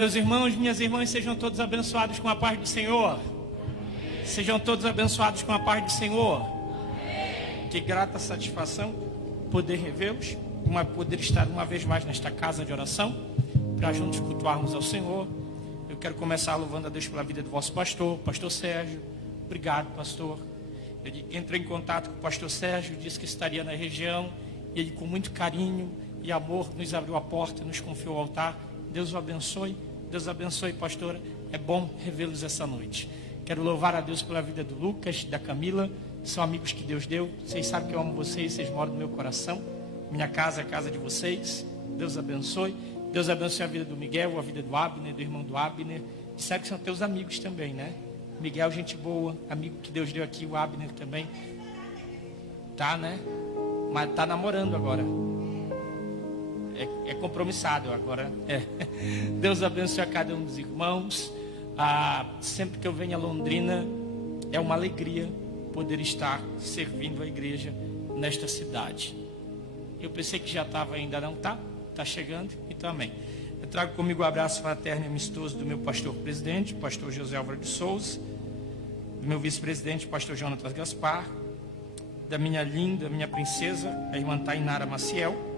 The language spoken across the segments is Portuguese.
Meus irmãos, minhas irmãs, sejam todos abençoados com a paz do Senhor. Sejam todos abençoados com a paz do Senhor. Que grata satisfação poder revê-los, poder estar uma vez mais nesta casa de oração, para juntos cultuarmos ao Senhor. Eu quero começar louvando a Deus pela vida do vosso pastor, pastor Sérgio. Obrigado, pastor. Ele entrou em contato com o pastor Sérgio, disse que estaria na região, e ele com muito carinho e amor nos abriu a porta, nos confiou o altar. Deus o abençoe. Deus abençoe, pastora. É bom revê-los essa noite. Quero louvar a Deus pela vida do Lucas, da Camila. São amigos que Deus deu. Vocês sabem que eu amo vocês, vocês moram no meu coração. Minha casa é a casa de vocês. Deus abençoe. Deus abençoe a vida do Miguel, a vida do Abner, do irmão do Abner. E sabe que são teus amigos também, né? Miguel, gente boa, amigo que Deus deu aqui, o Abner também. Tá, né? Mas tá namorando agora. É compromissado agora. Deus abençoe a cada um dos irmãos. Sempre que eu venho a Londrina, é uma alegria poder estar servindo a igreja nesta cidade. Eu pensei que já estava, ainda não está. Está chegando, então amém. Eu trago comigo o abraço fraterno e amistoso do meu pastor presidente, pastor José Álvaro de Souza, do meu vice-presidente, pastor Jonatas Gaspar, da minha linda, minha princesa, a irmã Tainara Maciel,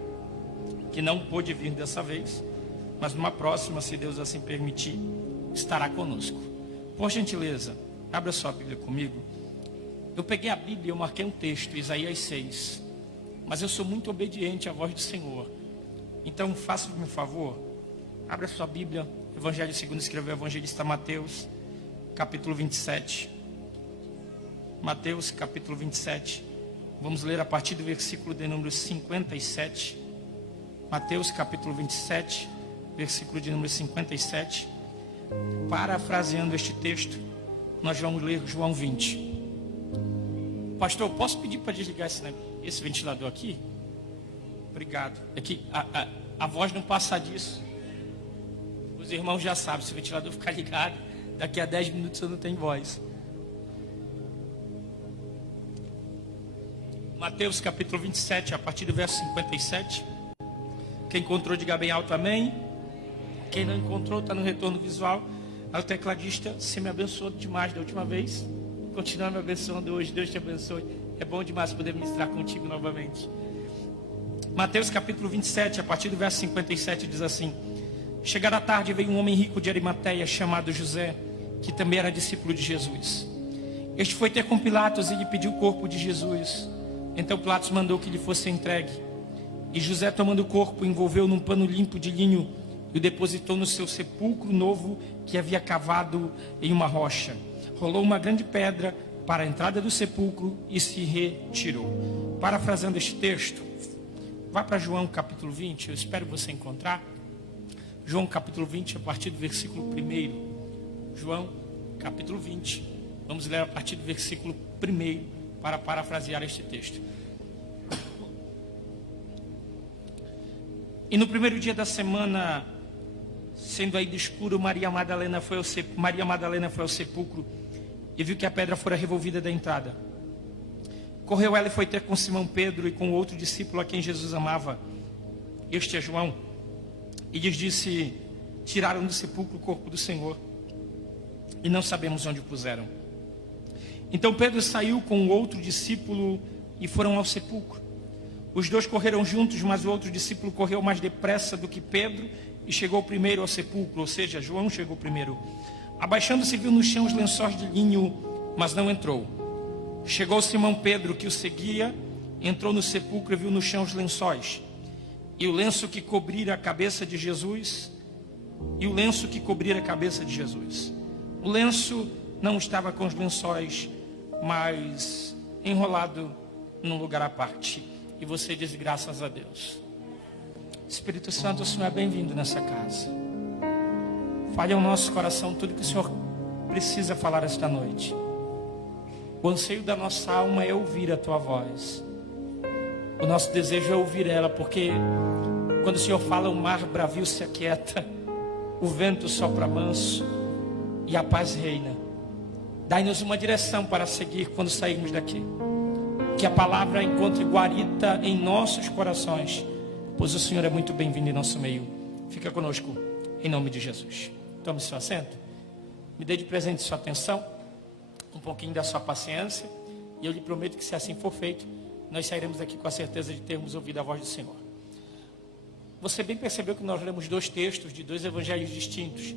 que não pôde vir dessa vez, mas numa próxima, se Deus assim permitir, estará conosco. Por gentileza, abra sua Bíblia comigo. Eu peguei a Bíblia e eu marquei um texto, Isaías 6, mas eu sou muito obediente à voz do Senhor. Então, faça-me um favor, abra sua Bíblia, Evangelho segundo escreveu o evangelista Mateus, capítulo 27. Mateus, capítulo 27. Vamos ler a partir do versículo de número 57. Mateus capítulo 27, versículo de número 57. Parafraseando este texto, nós vamos ler João 20. Pastor, posso pedir para desligar esse ventilador aqui? Obrigado. É que a voz não passa disso. Os irmãos já sabem, se o ventilador ficar ligado, daqui a 10 minutos eu não tenho voz. Mateus capítulo 27, a partir do verso 57. Quem encontrou, diga bem alto amém. Quem não encontrou, está no retorno visual. O tecladista, você me abençoou demais da última vez. Continua me abençoando hoje. Deus te abençoe. É bom demais poder ministrar contigo novamente. Mateus capítulo 27, a partir do verso 57, diz assim: Chegada a tarde, veio um homem rico de Arimateia, chamado José, que também era discípulo de Jesus. Este foi ter com Pilatos e lhe pediu o corpo de Jesus. Então Pilatos mandou que lhe fosse entregue. E José, tomando o corpo, envolveu num pano limpo de linho e o depositou no seu sepulcro novo que havia cavado em uma rocha. Rolou uma grande pedra para a entrada do sepulcro e se retirou. Parafraseando este texto, vá para João capítulo 20, eu espero você encontrar. João capítulo 20, a partir do versículo 1. João capítulo 20, vamos ler a partir do versículo 1 para parafrasear este texto. E no primeiro dia da semana, sendo ainda escuro, Maria Madalena foi ao sepulcro e viu que a pedra fora revolvida da entrada. Correu ela e foi ter com Simão Pedro e com o outro discípulo a quem Jesus amava, este é João, e lhes disse: tiraram do sepulcro o corpo do Senhor e não sabemos onde o puseram. Então Pedro saiu com o outro discípulo e foram ao sepulcro. Os dois correram juntos, mas o outro discípulo correu mais depressa do que Pedro e chegou primeiro ao sepulcro, ou seja, João chegou primeiro. Abaixando-se, viu no chão os lençóis de linho, mas não entrou. Chegou Simão Pedro, que o seguia, entrou no sepulcro e viu no chão os lençóis. E o lenço que cobrira a cabeça de Jesus, O lenço não estava com os lençóis, mas enrolado num lugar à parte. E você diz graças a Deus. Espírito Santo, o Senhor é bem-vindo nessa casa. Fale ao nosso coração tudo que o Senhor precisa falar esta noite. O anseio da nossa alma é ouvir a Tua voz. O nosso desejo é ouvir ela, porque quando o Senhor fala, o mar bravio se aquieta, o vento sopra manso e a paz reina. Dai-nos uma direção para seguir quando sairmos daqui. Que a palavra encontre guarita em nossos corações, pois o Senhor é muito bem-vindo em nosso meio. Fica conosco, em nome de Jesus. Tome seu assento. Me dê de presente sua atenção, um pouquinho da sua paciência, e eu lhe prometo que, se assim for feito, nós sairemos daqui com a certeza de termos ouvido a voz do Senhor. Você bem percebeu que nós lemos dois textos de dois evangelhos distintos,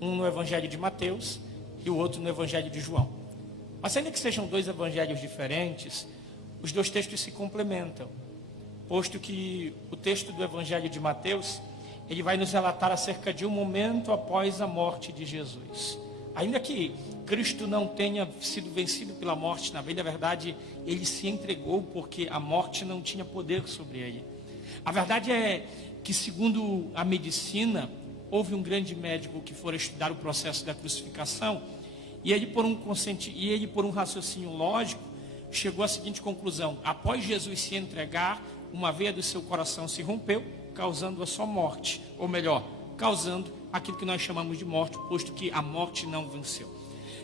um no evangelho de Mateus e o outro no evangelho de João. Mas ainda que sejam dois evangelhos diferentes, os dois textos se complementam, posto que o texto do evangelho de Mateus, ele vai nos relatar acerca de um momento após a morte de Jesus. Ainda que Cristo não tenha sido vencido pela morte, na verdade, ele se entregou porque a morte não tinha poder sobre ele. A verdade é que, segundo a medicina, houve um grande médico que foi estudar o processo da crucificação, e ele, por um raciocínio lógico, chegou à seguinte conclusão: após Jesus se entregar, uma veia do seu coração se rompeu, causando a sua morte, ou melhor, causando aquilo que nós chamamos de morte, posto que a morte não venceu.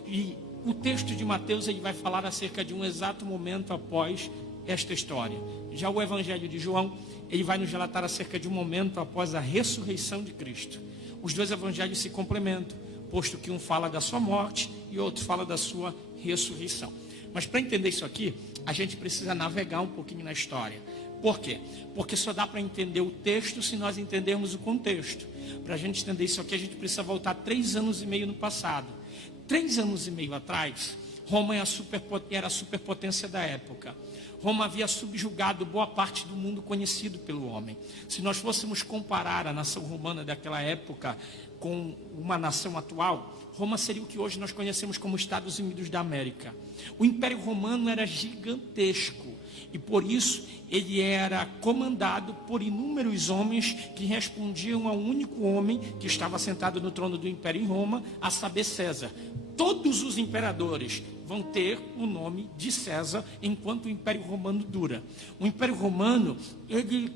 E o texto de Mateus, ele vai falar acerca de um exato momento após esta história. Já o evangelho de João, ele vai nos relatar acerca de um momento após a ressurreição de Cristo. Os dois evangelhos se complementam, posto que um fala da sua morte e outro fala da sua ressurreição. Mas para entender isso aqui, a gente precisa navegar um pouquinho na história. Por quê? Porque só dá para entender o texto se nós entendermos o contexto. Para a gente entender isso aqui, a gente precisa voltar 3 anos e meio no passado. 3 anos e meio atrás, Roma era a superpotência da época. Roma havia subjugado boa parte do mundo conhecido pelo homem. Se nós fôssemos comparar a nação romana daquela época com uma nação atual, Roma seria o que hoje nós conhecemos como Estados Unidos da América. O Império Romano era gigantesco e por isso ele era comandado por inúmeros homens que respondiam a um único homem que estava sentado no trono do Império em Roma, a saber, César. Todos os imperadores vão ter o nome de César enquanto o Império Romano dura. O Império Romano, ele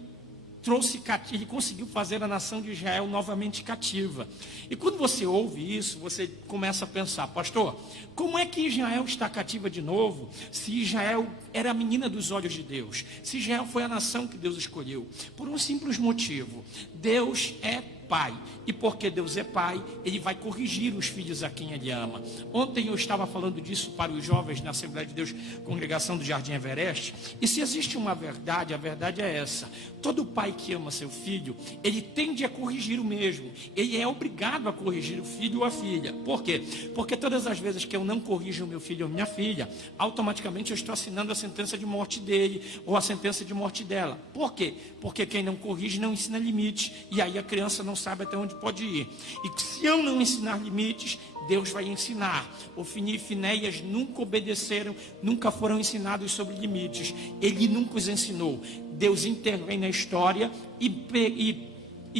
conseguiu fazer a nação de Israel novamente cativa. E quando você ouve isso, você começa a pensar: pastor, como é que Israel está cativa de novo, se Israel era a menina dos olhos de Deus, se Israel foi a nação que Deus escolheu? Por um simples motivo: Deus é Pai, e porque Deus é Pai, Ele vai corrigir os filhos a quem Ele ama. Ontem eu estava falando disso para os jovens na Assembleia de Deus, congregação do Jardim Everest, e se existe uma verdade, a verdade é essa: todo pai que ama seu filho, ele tende a corrigir o mesmo, ele é obrigado a corrigir o filho ou a filha. Por quê? Porque todas as vezes que eu não corrijo o meu filho ou minha filha, automaticamente eu estou assinando a sentença de morte dele, ou a sentença de morte dela. Por quê? Porque quem não corrige não ensina limite, e aí a criança não sabe até onde pode ir. E se eu não ensinar limites, Deus vai ensinar. Ofni e Finéias nunca obedeceram, nunca foram ensinados sobre limites. Ele nunca os ensinou. Deus intervém na história e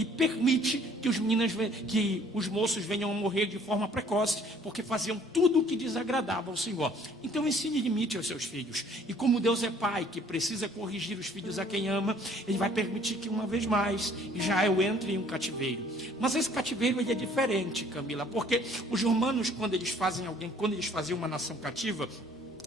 permite que os moços venham a morrer de forma precoce, porque faziam tudo o que desagradava ao Senhor. Então ensine limite aos seus filhos. E como Deus é Pai, que precisa corrigir os filhos a quem ama, Ele vai permitir que uma vez mais Israel entre em um cativeiro. Mas esse cativeiro ele é diferente, Camila, porque os romanos, quando eles faziam uma nação cativa,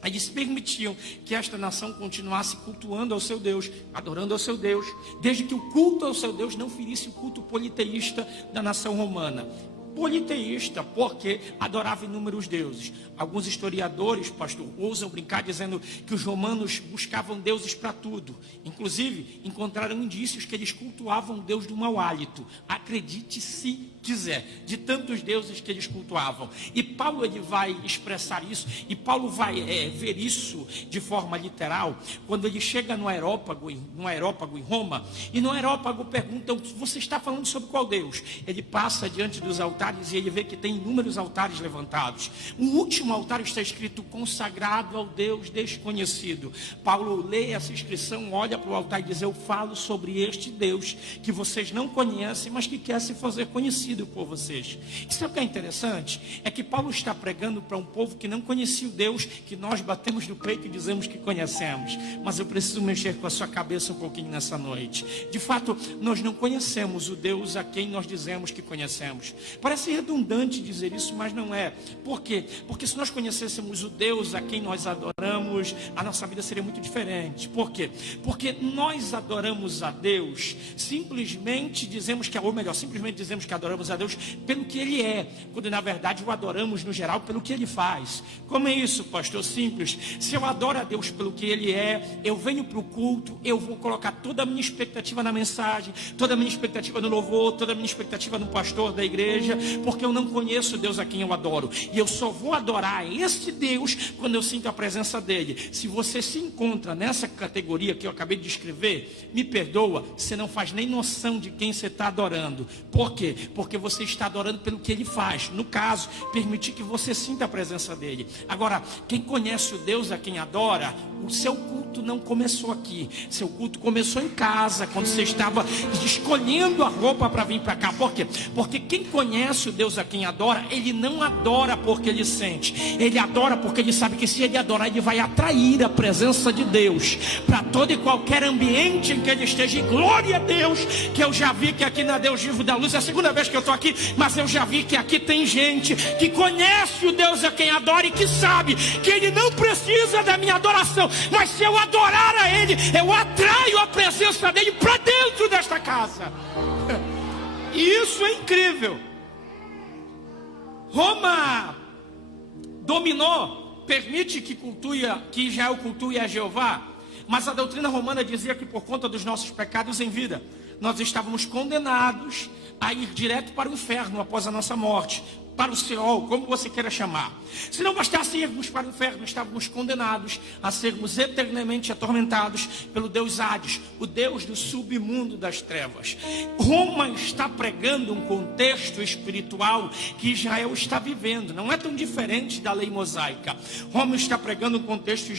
eles permitiam que esta nação continuasse cultuando ao seu Deus, adorando ao seu Deus, desde que o culto ao seu Deus não ferisse o culto politeísta da nação romana. Politeísta, porque adorava inúmeros deuses. Alguns historiadores, pastor, ousam brincar dizendo que os romanos buscavam deuses para tudo. Inclusive, encontraram indícios que eles cultuavam o Deus do mau hálito. Acredite se quiser, de tantos deuses que eles cultuavam. E Paulo ele vai expressar isso, e Paulo vai ver isso de forma literal, quando ele chega no aerópago em Roma, e no aerópago perguntam: você está falando sobre qual Deus? Ele passa diante dos altares e ele vê que tem inúmeros altares levantados. O último altar está escrito: consagrado ao Deus desconhecido. Paulo lê essa inscrição, olha para o altar e diz: eu falo sobre este Deus que vocês não conhecem, mas que quer se fazer conhecido por vocês. Isso é o que é interessante, é que Paulo está pregando para um povo que não conhecia o Deus que nós batemos no peito e dizemos que conhecemos. Mas eu preciso mexer com a sua cabeça um pouquinho nessa noite. De fato, nós não conhecemos o Deus a quem nós dizemos que conhecemos. Parece redundante dizer isso, mas não é. Por quê? Porque se nós conhecêssemos o Deus a quem nós adoramos, a nossa vida seria muito diferente. Por quê? Porque nós adoramos a Deus, simplesmente dizemos que adoramos adoramos a Deus pelo que Ele é, quando na verdade o adoramos no geral pelo que Ele faz. Como é isso, pastor? Simples. Se eu adoro a Deus pelo que Ele é, eu venho para o culto, eu vou colocar toda a minha expectativa na mensagem, toda a minha expectativa no louvor, toda a minha expectativa no pastor da igreja, porque eu não conheço o Deus a quem eu adoro. E eu só vou adorar esse Deus quando eu sinto a presença dEle. Se você se encontra nessa categoria que eu acabei de descrever, me perdoa, você não faz nem noção de quem você está adorando. Por quê? Porque você está adorando pelo que Ele faz. No caso, permitir que você sinta a presença dEle. Agora, quem conhece o Deus a quem adora, o seu culto não começou aqui. Seu culto começou em casa, quando você estava escolhendo a roupa para vir para cá. Por quê? Porque quem conhece o Deus a quem adora, ele não adora porque ele sente. Ele adora porque ele sabe que se ele adorar, ele vai atrair a presença de Deus para todo e qualquer ambiente em que ele esteja. E glória a Deus, que eu já vi que aqui na Deus Vivo da Luz, é a segunda vez que eu estou aqui, mas eu já vi que aqui tem gente que conhece o Deus a quem adora e que sabe que ele não precisa da minha adoração, mas se eu adorar a Ele, eu atraio a presença dEle para dentro desta casa. E isso é incrível. Roma dominou, permite que Israel cultue a Jeová, mas a doutrina romana dizia que por conta dos nossos pecados em vida, nós estávamos condenados a ir direto para o inferno após a nossa morte, para o Seol, como você queira chamar. Se não bastasse irmos para o inferno, estávamos condenados a sermos eternamente atormentados pelo Deus Hades, o Deus do submundo das trevas. Roma está pregando um contexto espiritual que Israel está vivendo. Não é tão diferente da lei mosaica. Roma está pregando um contexto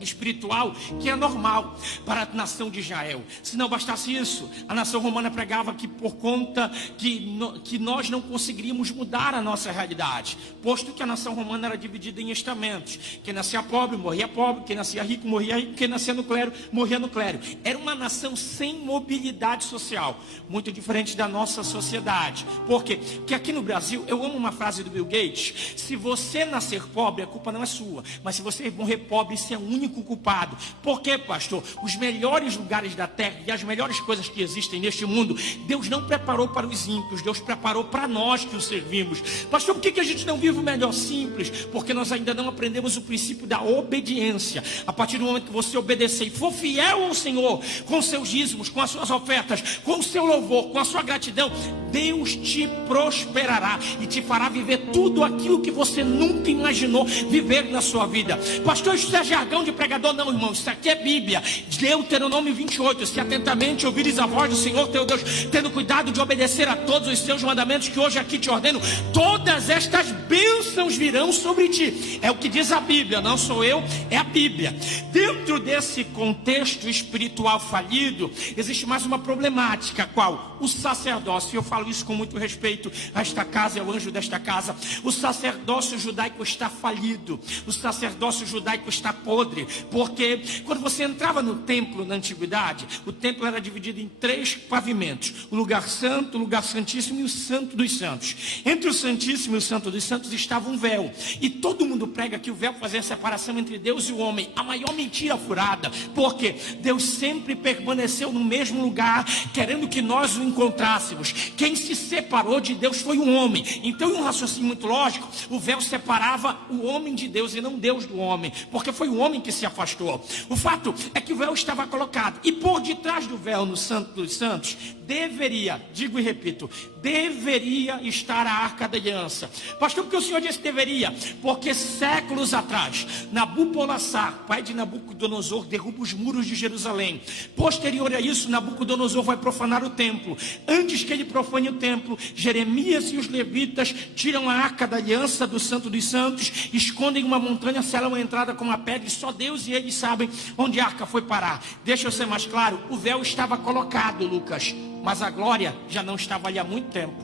espiritual que é normal para a nação de Israel. Se não bastasse isso, a nação romana pregava que por conta que nós não conseguiríamos mudar a nossa realidade, posto que a nação romana era dividida em estamentos. Quem nascia pobre, morria pobre. Quem nascia rico, morria rico. Quem nascia no clero, morria no clero. Era uma nação sem mobilidade social, muito diferente da nossa sociedade. Por quê? Porque aqui no Brasil, eu amo uma frase do Bill Gates: se você nascer pobre, a culpa não é sua, mas se você morrer pobre, isso é único culpado. Por quê, pastor? Os melhores lugares da terra e as melhores coisas que existem neste mundo, Deus não preparou para os ímpios, Deus preparou para nós que o servimos. Pastor, por que a gente não vive o melhor? Simples, porque nós ainda não aprendemos o princípio da obediência. A partir do momento que você obedecer e for fiel ao Senhor, com seus dízimos, com as suas ofertas, com o seu louvor, com a sua gratidão, Deus te prosperará e te fará viver tudo aquilo que você nunca imaginou viver na sua vida. Pastor, isso é jargão de pregador? Não, irmão, isso aqui é Bíblia. Deuteronômio 28: se atentamente ouvires a voz do Senhor teu Deus, tendo cuidado de obedecer a todos os seus mandamentos que hoje aqui te ordeno, todas estas bênçãos virão sobre ti. É o que diz a Bíblia, não sou eu, é a Bíblia. Dentro desse contexto espiritual falido, existe mais uma problemática, qual? O sacerdócio. Eu falo isso com muito respeito a esta casa e ao anjo desta casa. O sacerdócio judaico está falido. O sacerdócio judaico está podre. Porque quando você entrava no templo na antiguidade, o templo era dividido em 3 pavimentos: o lugar santo, o lugar santíssimo e o santo dos santos. Entre o santíssimo e o santo dos santos estava um véu. E todo mundo prega que o véu fazia a separação entre Deus e o homem. A maior mentira furada. Porque Deus sempre permaneceu no mesmo lugar, querendo que nós o encontrássemos. Quem se separou de Deus foi um homem. Então, em um raciocínio muito lógico, o véu separava o homem de Deus e não Deus do homem, porque foi o homem que se afastou. O fato é que o véu estava colocado, e por detrás do véu, no Santo dos Santos, deveria, digo e repito, deveria estar a Arca da Aliança. Pastor, porque o Senhor disse deveria? Porque séculos atrás, Nabupolassar, pai de Nabucodonosor, derruba os muros de Jerusalém. Posterior a isso, Nabucodonosor vai profanar o templo. Antes que ele profane o templo, Jeremias e os levitas tiram a Arca da Aliança do Santo dos Santos, escondem uma montanha, selam a entrada com uma pedra, e só Deus e eles sabem onde a arca foi parar. Deixa eu ser mais claro: o véu estava colocado, Lucas, mas a glória já não estava ali há muito tempo.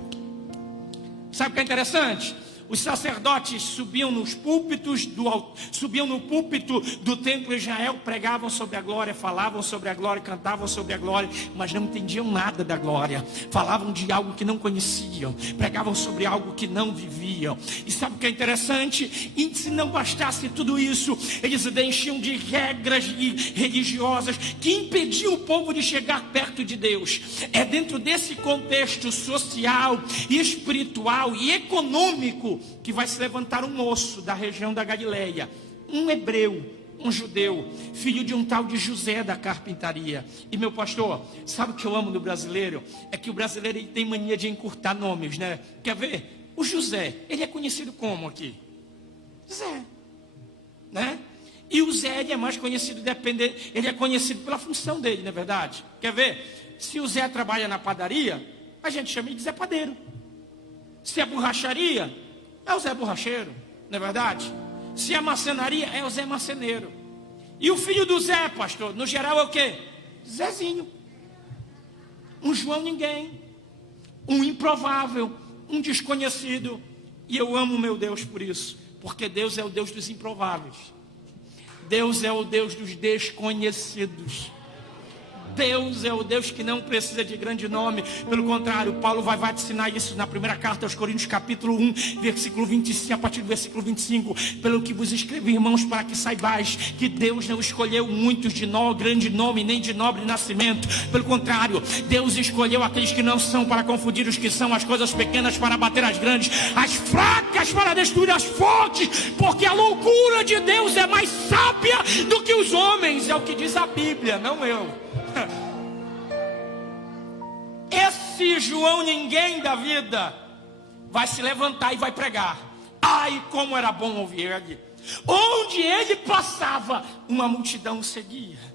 Sabe o que é interessante? Os sacerdotes subiam no púlpito do templo de Israel, pregavam sobre a glória, falavam sobre a glória, cantavam sobre a glória, mas não entendiam nada da glória. Falavam de algo que não conheciam, pregavam sobre algo que não viviam. E sabe o que é interessante? E se não bastasse tudo isso, eles enchiam de regras religiosas que impediam o povo de chegar perto de Deus. É dentro desse contexto social, espiritual e econômico que vai se levantar um moço da região da Galileia, um hebreu, um judeu, filho de um tal de José da carpintaria. E meu pastor, sabe o que eu amo do brasileiro? É que o brasileiro ele tem mania de encurtar nomes, né? Quer ver? O José, ele é conhecido como aqui? Zé, né? E o Zé, ele é mais conhecido, ele é conhecido pela função dele, não é verdade? Quer ver? Se o Zé trabalha na padaria, a gente chama ele de Zé Padeiro. Se é borracharia, é o Zé Borracheiro, não é verdade? Se é marcenaria, é o Zé Marceneiro. E o filho do Zé, pastor, no geral é o quê? Zezinho. Um João ninguém. Um improvável. Um desconhecido. E eu amo meu Deus por isso. Porque Deus é o Deus dos improváveis. Deus é o Deus dos desconhecidos. Deus é o Deus que não precisa de grande nome. Pelo contrário, Paulo vai ensinar isso na primeira carta aos Coríntios, capítulo 1, versículo 25, a partir do versículo 25. Pelo que vos escrevi, irmãos, para que saibais que Deus não escolheu muitos de grande nome, nem de nobre nascimento. Pelo contrário, Deus escolheu aqueles que não são, para confundir os que são, as coisas pequenas para bater as grandes, as fracas para destruir as fortes, porque a loucura de Deus é mais sábia do que os homens. É o que diz a Bíblia, não eu. Esse João ninguém da vida vai se levantar e vai pregar. Ai, como era bom ouvir ele. Onde ele passava, uma multidão o seguia.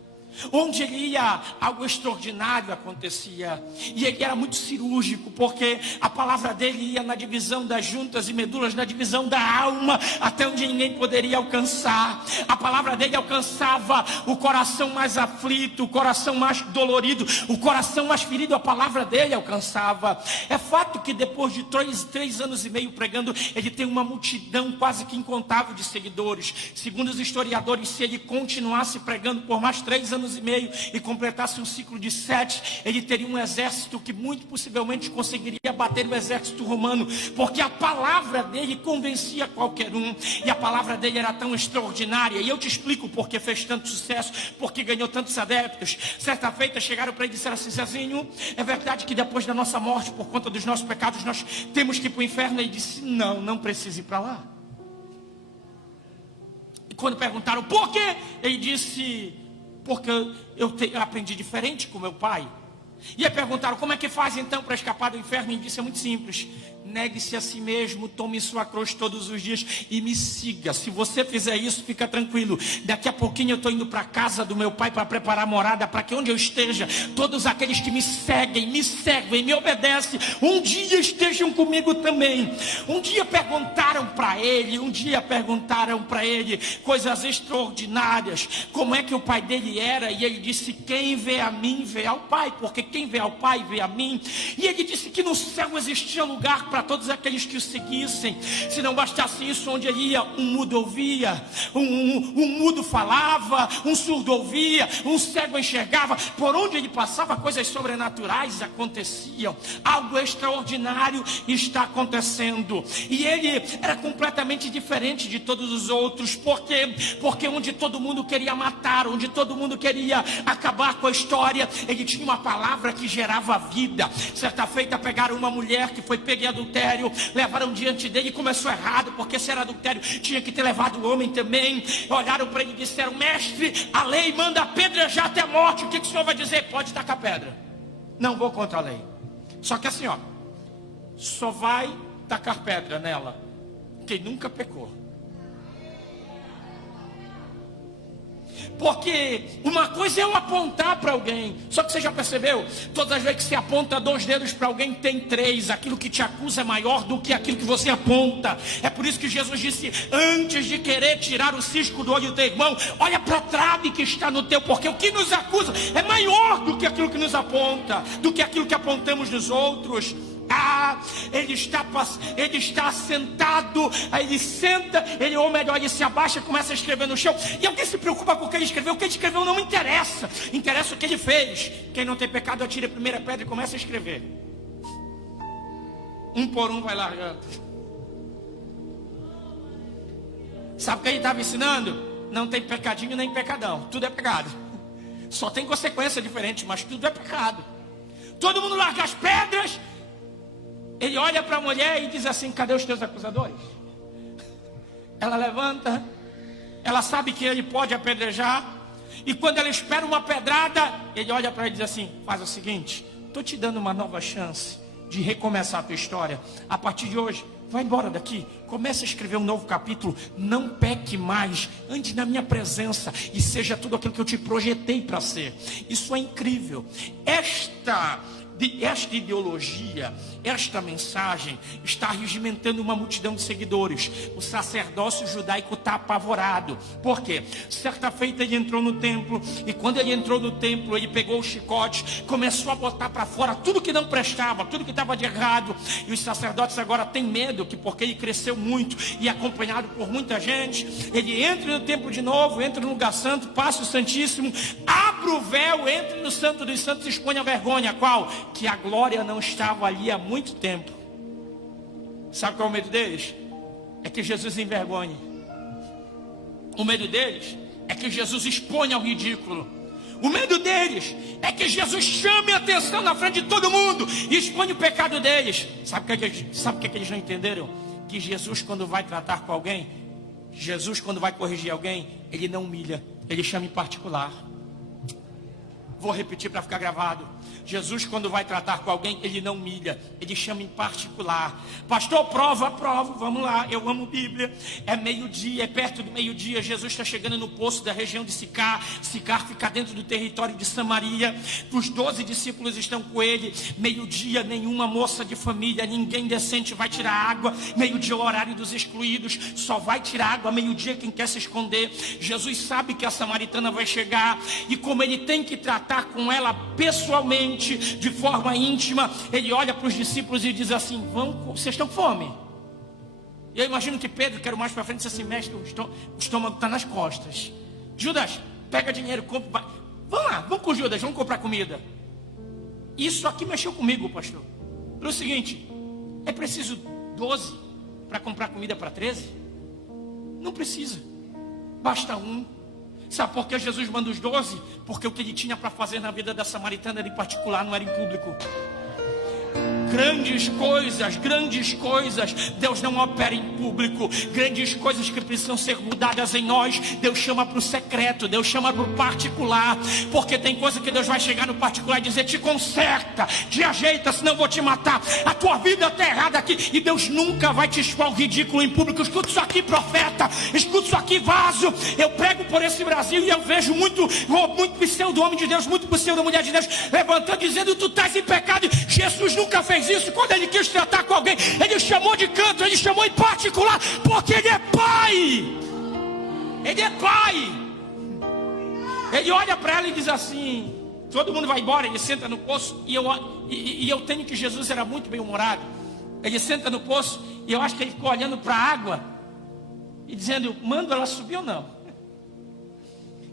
Onde ele ia, algo extraordinário acontecia. E ele era muito cirúrgico, porque a palavra dele ia na divisão das juntas e medulas, na divisão da alma, até onde ninguém poderia alcançar. A palavra dele alcançava o coração mais aflito, o coração mais dolorido, o coração mais ferido. A palavra dele alcançava. É fato que depois de 3 anos e meio pregando, ele tem uma multidão quase que incontável de seguidores. Segundo os historiadores, se ele continuasse pregando por mais 3 anos e meio e completasse um ciclo de 7, ele teria um exército que muito possivelmente conseguiria bater o exército romano, porque a palavra dele convencia qualquer um, e a palavra dele era tão extraordinária. E eu te explico porque fez tanto sucesso, porque ganhou tantos adeptos. Certa feita chegaram para ele e disseram assim: Zezinho, é verdade que depois da nossa morte, por conta dos nossos pecados, nós temos que ir para o inferno? Ele disse: não precisa ir para lá. E quando perguntaram por quê, ele disse: porque eu aprendi diferente com meu pai. E aí perguntaram: como é que faz então para escapar do inferno? E ele disse: é muito simples. Negue-se a si mesmo, tome sua cruz todos os dias e me siga. Se você fizer isso, fica tranquilo. Daqui a pouquinho eu estou indo para a casa do meu pai para preparar morada, para que onde eu esteja, todos aqueles que me seguem, me servem, me obedecem, um dia estejam comigo também. Um dia perguntaram para ele coisas extraordinárias. Como é que o pai dele era? E ele disse: quem vê a mim, vê ao pai, porque quem vê ao pai, vê a mim. E ele disse que no céu existia lugar para todos aqueles que o seguissem. Se não bastasse isso, onde ele ia, um mudo ouvia, um mudo falava, um surdo ouvia, um cego enxergava. Por onde ele passava, coisas sobrenaturais aconteciam. Algo extraordinário está acontecendo. E ele era completamente diferente de todos os outros. Porque onde todo mundo queria matar, onde todo mundo queria acabar com a história, ele tinha uma palavra que gerava vida. Certa feita pegaram uma mulher que foi pega em adultério, levaram diante dele e começou errado, porque se era adultério tinha que ter levado o homem também. Olharam para ele e disseram: mestre, a lei manda apedrejar até a morte, o que o senhor vai dizer? Pode tacar pedra. Não vou contra a lei. Só que assim, só vai tacar pedra nela quem nunca pecou. Porque uma coisa é eu apontar para alguém. Só que você já percebeu? Todas as vezes que você aponta 2 dedos para alguém, tem 3. Aquilo que te acusa é maior do que aquilo que você aponta. É por isso que Jesus disse: antes de querer tirar o cisco do olho do teu irmão, olha para a trave que está no teu. Porque o que nos acusa é maior do que aquilo que nos aponta, do que aquilo que apontamos nos outros. Ele está sentado, aí ele senta, ou melhor, ele se abaixa e começa a escrever no chão. E alguém se preocupa com o que ele escreveu? O que ele escreveu não interessa. Interessa o que ele fez. Quem não tem pecado, atire a primeira pedra e começa a escrever. Um por um vai largando. Sabe o que ele estava ensinando? Não tem pecadinho nem pecadão. Tudo é pecado. Só tem consequência diferente, mas tudo é pecado. Todo mundo larga as pedras. Ele olha para a mulher e diz assim: cadê os teus acusadores? Ela levanta. Ela sabe que ele pode apedrejar. E quando ela espera uma pedrada, ele olha para ela e diz assim: faz o seguinte, estou te dando uma nova chance de recomeçar a tua história. A partir de hoje, vai embora daqui, comece a escrever um novo capítulo. Não peque mais, ande na minha presença e seja tudo aquilo que eu te projetei para ser. Isso é incrível. Esta ideologia, esta mensagem está regimentando uma multidão de seguidores. O sacerdócio judaico está apavorado. Por quê? Certa feita ele entrou no templo, e quando ele entrou no templo, ele pegou o chicote, começou a botar para fora tudo que não prestava, tudo que estava de errado. E os sacerdotes agora têm medo que, porque ele cresceu muito e acompanhado por muita gente, ele entra no templo de novo, entra no lugar santo, passa o Santíssimo, abre o véu, entra no Santo dos Santos e expõe a vergonha. Qual? Que a glória não estava ali há muito tempo. Sabe qual é o medo deles? É que Jesus envergonhe. O medo deles é que Jesus exponha ao ridículo. O medo deles é que Jesus chame a atenção na frente de todo mundo e expõe o pecado deles. Sabe o que eles não entenderam? Que Jesus, quando vai tratar com alguém, Jesus, quando vai corrigir alguém, ele não humilha, ele chama em particular. Vou repetir para ficar gravado. Jesus, quando vai tratar com alguém, ele não humilha, ele chama em particular. Pastor, prova, vamos lá, eu amo Bíblia. É meio-dia, é perto do meio-dia. Jesus está chegando no poço da região de Sicar. Sicar fica dentro do território de Samaria. Os 12 discípulos estão com ele. Meio-dia, nenhuma moça de família, ninguém decente vai tirar água. Meio-dia é o horário dos excluídos, só vai tirar água meio-dia quem quer se esconder. Jesus sabe que a samaritana vai chegar, e como ele tem que tratar com ela pessoalmente, de forma íntima, ele olha para os discípulos e diz assim: vocês estão com fome? E eu imagino que Pedro, quero mais para frente, disse assim: mestre, o estômago está nas costas. Judas, pega dinheiro, compra. Vamos lá, vamos com o Judas, vamos comprar comida. Isso aqui mexeu comigo, pastor. Pelo seguinte, é preciso 12 para comprar comida para 13? Não precisa, basta um. Sabe por que Jesus manda os 12? Porque o que ele tinha para fazer na vida da samaritana era em particular, não era em público. Grandes coisas, Deus não opera em público. Grandes coisas que precisam ser mudadas em nós, Deus chama para o secreto, Deus chama para o particular. Porque tem coisa que Deus vai chegar no particular e dizer: te conserta, te ajeita, senão eu vou te matar. A tua vida está errada aqui. E Deus nunca vai te expor o ridículo em público. Escuta isso aqui, profeta, escuta isso aqui, vaso. Eu prego por esse Brasil e eu vejo muito pseudo homem de Deus, muito pseudo mulher de Deus levantando, dizendo: tu estás em pecado. Jesus nunca fez isso. Quando ele quis tratar com alguém, ele chamou de canto, ele chamou em particular, porque ele é pai. Ele é pai. Ele olha para ela e diz assim: todo mundo vai embora. Ele senta no poço, e eu tenho que Jesus era muito bem humorado. Ele senta no poço, e eu acho que ele ficou olhando para a água e dizendo: manda ela subir ou não?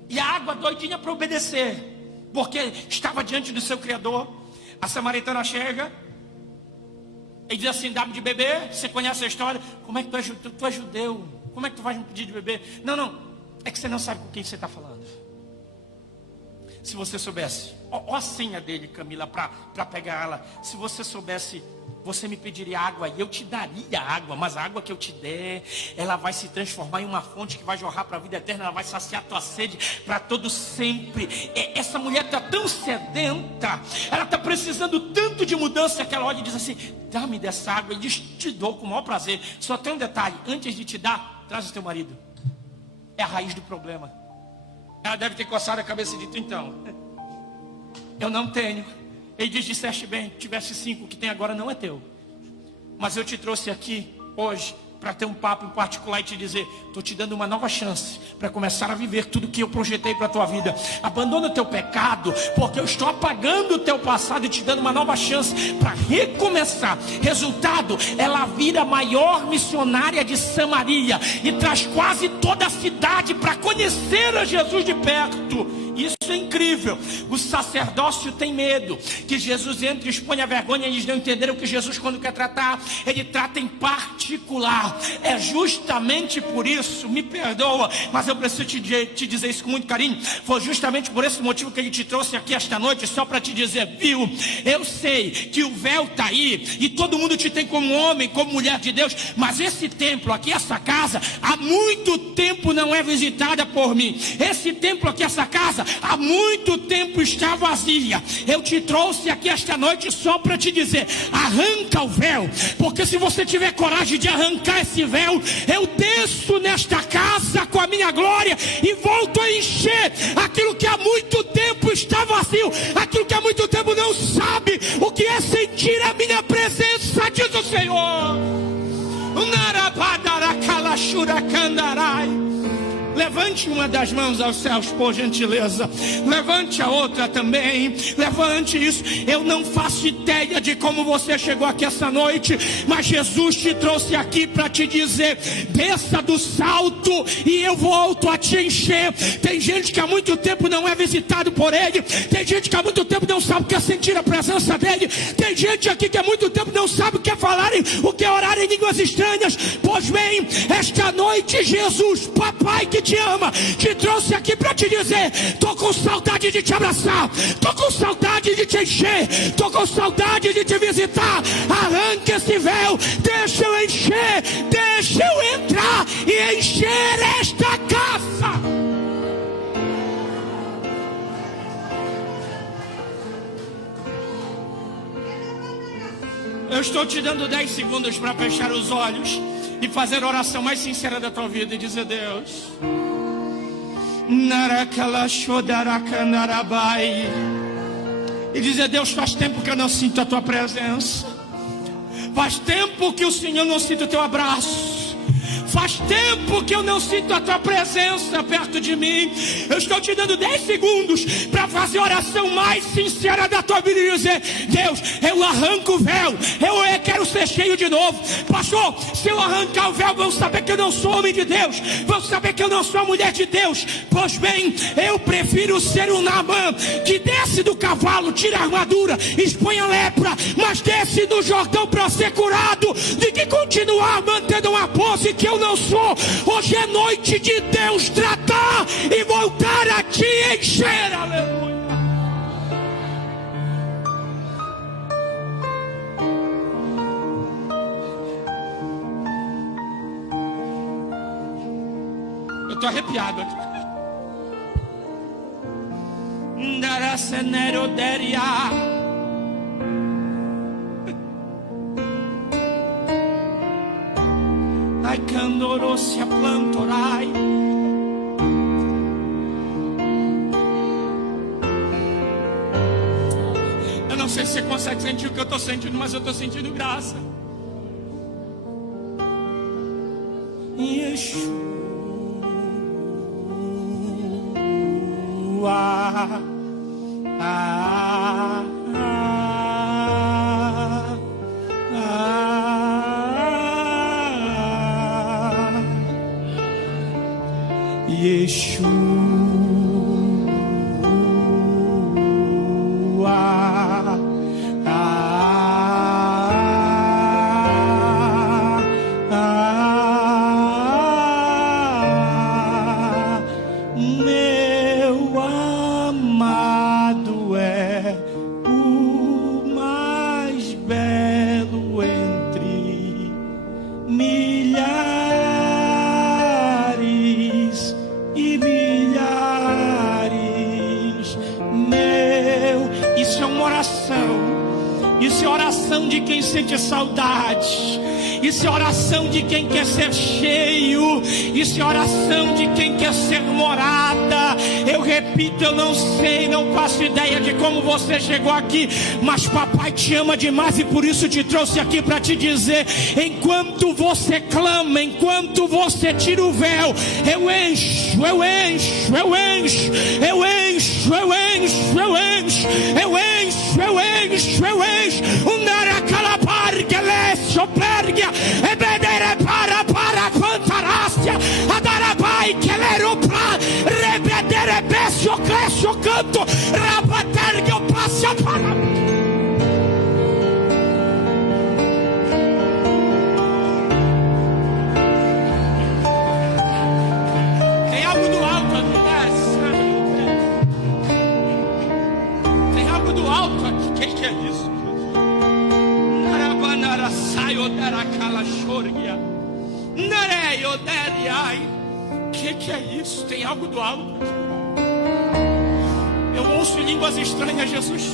E a água doidinha para obedecer, porque estava diante do seu Criador. A samaritana chega e diz assim: dá-me de beber. Você conhece a história? Como é que tu é judeu? Como é que tu vais me pedir de beber? Não, é que você não sabe com quem você está falando. Se você soubesse, ó a senha dele, Camila, para pegar ela. Se você soubesse, você me pediria água e eu te daria água. Mas a água que eu te der, ela vai se transformar em uma fonte que vai jorrar para a vida eterna. Ela vai saciar a tua sede para todo sempre. Essa mulher está tão sedenta, ela está precisando tanto de mudança, que ela olha e diz assim: dá-me dessa água. Ele diz: te dou com o maior prazer. Só tem um detalhe: antes de te dar, traz o teu marido. É a raiz do problema. Ela deve ter coçado a cabeça e dito: então, eu não tenho. Ele diz: disseste bem, tivesse 5, o que tem agora não é teu. Mas eu te trouxe aqui hoje para ter um papo em particular e te dizer: estou te dando uma nova chance para começar a viver tudo que eu projetei para a tua vida. Abandona o teu pecado, porque eu estou apagando o teu passado e te dando uma nova chance para recomeçar. Resultado, ela vira a maior missionária de Samaria e traz quase toda a cidade para conhecer a Jesus de perto. Isso é incrível. O sacerdócio tem medo que Jesus entre e exponha a vergonha. Eles não entenderam que Jesus, quando quer tratar, ele trata em particular. É justamente por isso, me perdoa, mas eu preciso te dizer isso com muito carinho. Foi justamente por esse motivo que ele te trouxe aqui esta noite, só para te dizer: viu, eu sei que o véu está aí e todo mundo te tem como homem, como mulher de Deus, mas esse templo aqui, essa casa, há muito tempo não é visitada por mim. Esse templo aqui, essa casa, há muito tempo está vazia. Eu te trouxe aqui esta noite só para te dizer: arranca o véu, porque se você tiver coragem de arrancar esse véu, eu desço nesta casa com a minha glória e volto a encher aquilo que há muito tempo está vazio, aquilo que há muito tempo não sabe o que é sentir a minha presença, diz o Senhor. Levante uma das mãos aos céus, por gentileza. Levante a outra também. Levante isso. Eu não faço ideia de como você chegou aqui essa noite, mas Jesus te trouxe aqui para te dizer: desça do salto e eu volto a te encher. Tem gente que há muito tempo não é visitado por Ele. Tem gente que há muito tempo não sabe o que é sentir a presença dEle. Tem gente aqui que há muito tempo não sabe o que é falar, o que é orar em línguas estranhas. Pois bem, esta noite Jesus, papai que te ama, te trouxe aqui para te dizer: tô com saudade de te abraçar, tô com saudade de te encher, tô com saudade de te visitar. Arranca esse véu, deixa eu encher, deixa eu entrar e encher esta casa. Eu estou te dando 10 segundos para fechar os olhos e fazer a oração mais sincera da tua vida e dizer: Deus, e dizer: Deus, faz tempo que eu não sinto a tua presença, faz tempo que o Senhor não sinto o teu abraço, faz tempo que eu não sinto a tua presença perto de mim. Eu estou te dando 10 segundos para fazer a oração mais sincera da tua vida e dizer: Deus, eu arranco o véu, eu quero ser cheio de novo. Pastor, se eu arrancar o véu, vão saber que eu não sou homem de Deus, vão saber que eu não sou mulher de Deus. Pois bem, eu prefiro ser um Naamã que desce do cavalo, tira a armadura, expõe a lepra, mas desce do Jordão para ser curado, de que continuar mantendo uma pose que eu não sou. Hoje é noite de Deus tratar e voltar a te encher. Aleluia. Eu tô arrepiado aqui. Ai, candorosia plantorai. Eu não sei se você consegue sentir o que eu estou sentindo, mas eu estou sentindo graça. Yeshua. Meu amado é o mais belo entre milhares e milhares. Isso é uma oração. Isso é oração de quem sente saudade. Isso é oração de quem quer ser cheio. Isso é oração de quem quer ser morada. Eu repito, eu não sei, não faço ideia de como você chegou aqui, mas papai te ama demais e por isso te trouxe aqui para te dizer: enquanto você clama, enquanto você tira o véu, eu encho, eu encho, eu encho, eu encho, eu encho, eu encho, eu encho, eu encho, eu encho. Undaracalaparga, lesho, perga, ebedere para pantarácia, adarabai, queleropla, rebedere, besho, cresho, canto, rabaterga, passa para. Quem que é isso? Que é isso? Tem algo do alto. Eu ouço línguas estranhas, Jesus.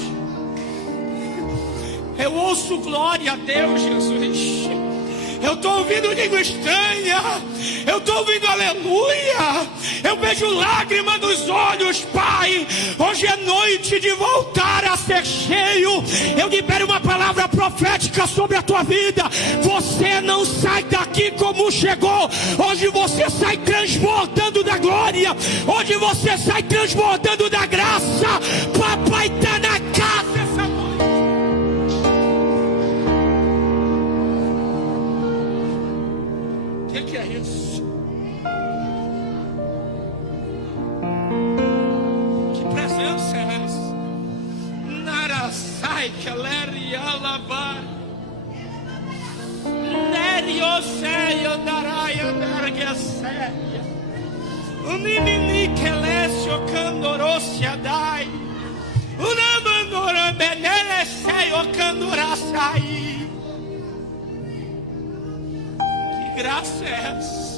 Eu ouço glória a Deus, Jesus. Eu estou ouvindo língua estranha. Eu estou ouvindo aleluia. Eu vejo lágrima nos olhos, Pai. Hoje é noite de voltar a ser cheio. Eu libero uma palavra profética sobre a tua vida. Você não sai daqui como chegou. Hoje você sai transbordando da glória. Hoje você sai transbordando da graça. Papai está na casa essa noite. Que é isso? Que presença é essa? Narasai Keleri Alabar Nerioseio Daraia Dargaseia Unimini Kelesio Candorosia Dai Unamandora Beneleseio Candorasai. Que graça é essa?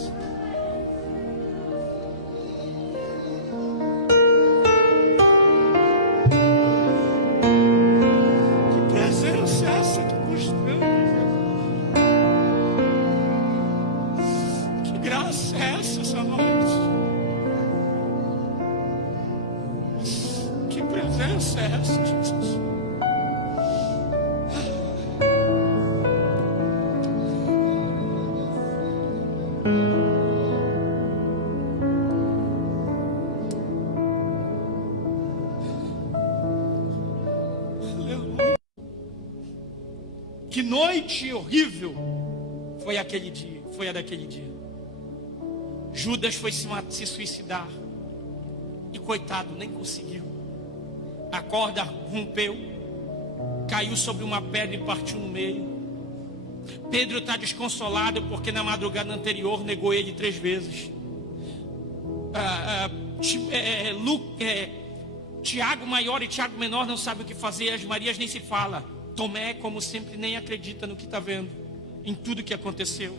Presença é essa, Jesus? Aleluia. Que noite horrível foi aquele dia, foi a daquele dia. Judas foi se suicidar e coitado, nem conseguiu. A corda rompeu, caiu sobre uma pedra e partiu no meio. Pedro está desconsolado porque na madrugada anterior negou ele 3 vezes. Tiago maior e Tiago menor não sabem o que fazer. As Marias nem se fala. Tomé, como sempre, nem acredita no que está vendo, em tudo que aconteceu.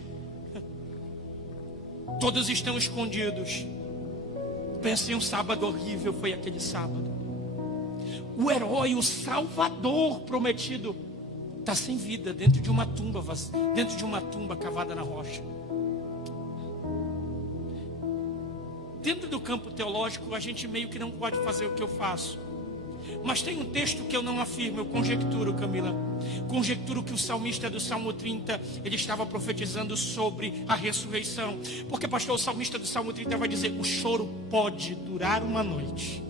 Todos estão escondidos. Pensa em um sábado horrível, foi aquele sábado. O herói, o salvador prometido, está sem vida dentro de uma tumba cavada na rocha. Dentro do campo teológico, a gente meio que não pode fazer o que eu faço. Mas tem um texto que eu não afirmo, eu conjecturo, Camila. Conjecturo que o salmista do Salmo 30, ele estava profetizando sobre a ressurreição. Porque, pastor, o salmista do Salmo 30 vai dizer: o choro pode durar uma noite,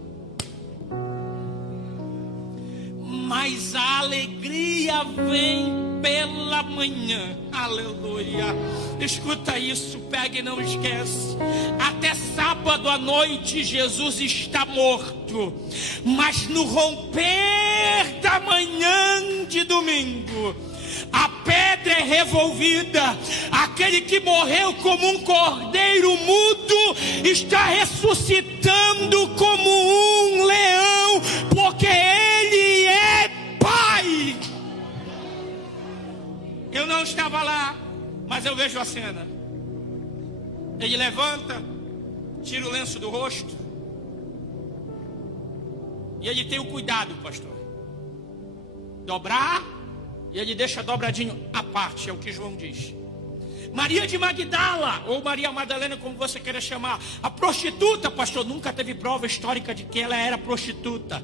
mas a alegria vem pela manhã. Aleluia. Escuta isso, pega e não esquece. Até sábado à noite Jesus está morto, mas no romper da manhã de domingo, a pedra é revolvida. Aquele que morreu como um cordeiro mudo está ressuscitando como um leão, porque ele é Pai. Eu não estava lá, mas eu vejo a cena. Ele levanta, tira o lenço do rosto, e ele tem o cuidado, pastor, dobrar, e ele deixa dobradinho à parte, é o que João diz. Maria de Magdala, ou Maria Madalena, como você queira chamar. A prostituta, pastor, nunca teve prova histórica de que ela era prostituta.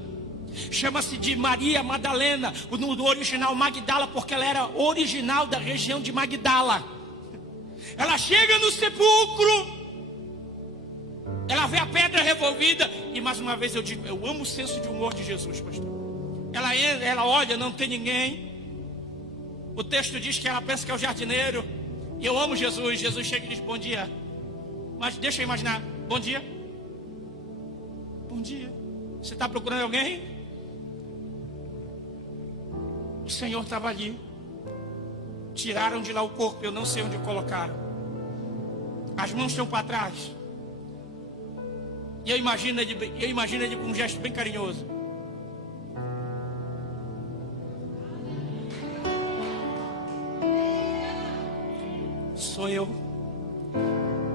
Chama-se de Maria Madalena, no original Magdala, porque ela era original da região de Magdala. Ela chega no sepulcro, ela vê a pedra revolvida, e mais uma vez eu digo, eu amo o senso de humor de Jesus, pastor. Ela olha, não tem ninguém. O texto diz que ela pensa que é o jardineiro. E eu amo Jesus. Jesus chega e diz bom dia. Mas deixa eu imaginar, bom dia. Bom dia. Você está procurando alguém? O Senhor estava ali. Tiraram de lá o corpo, eu não sei onde colocaram. As mãos estão para trás. E eu imagino ele com um gesto bem carinhoso. Sou eu.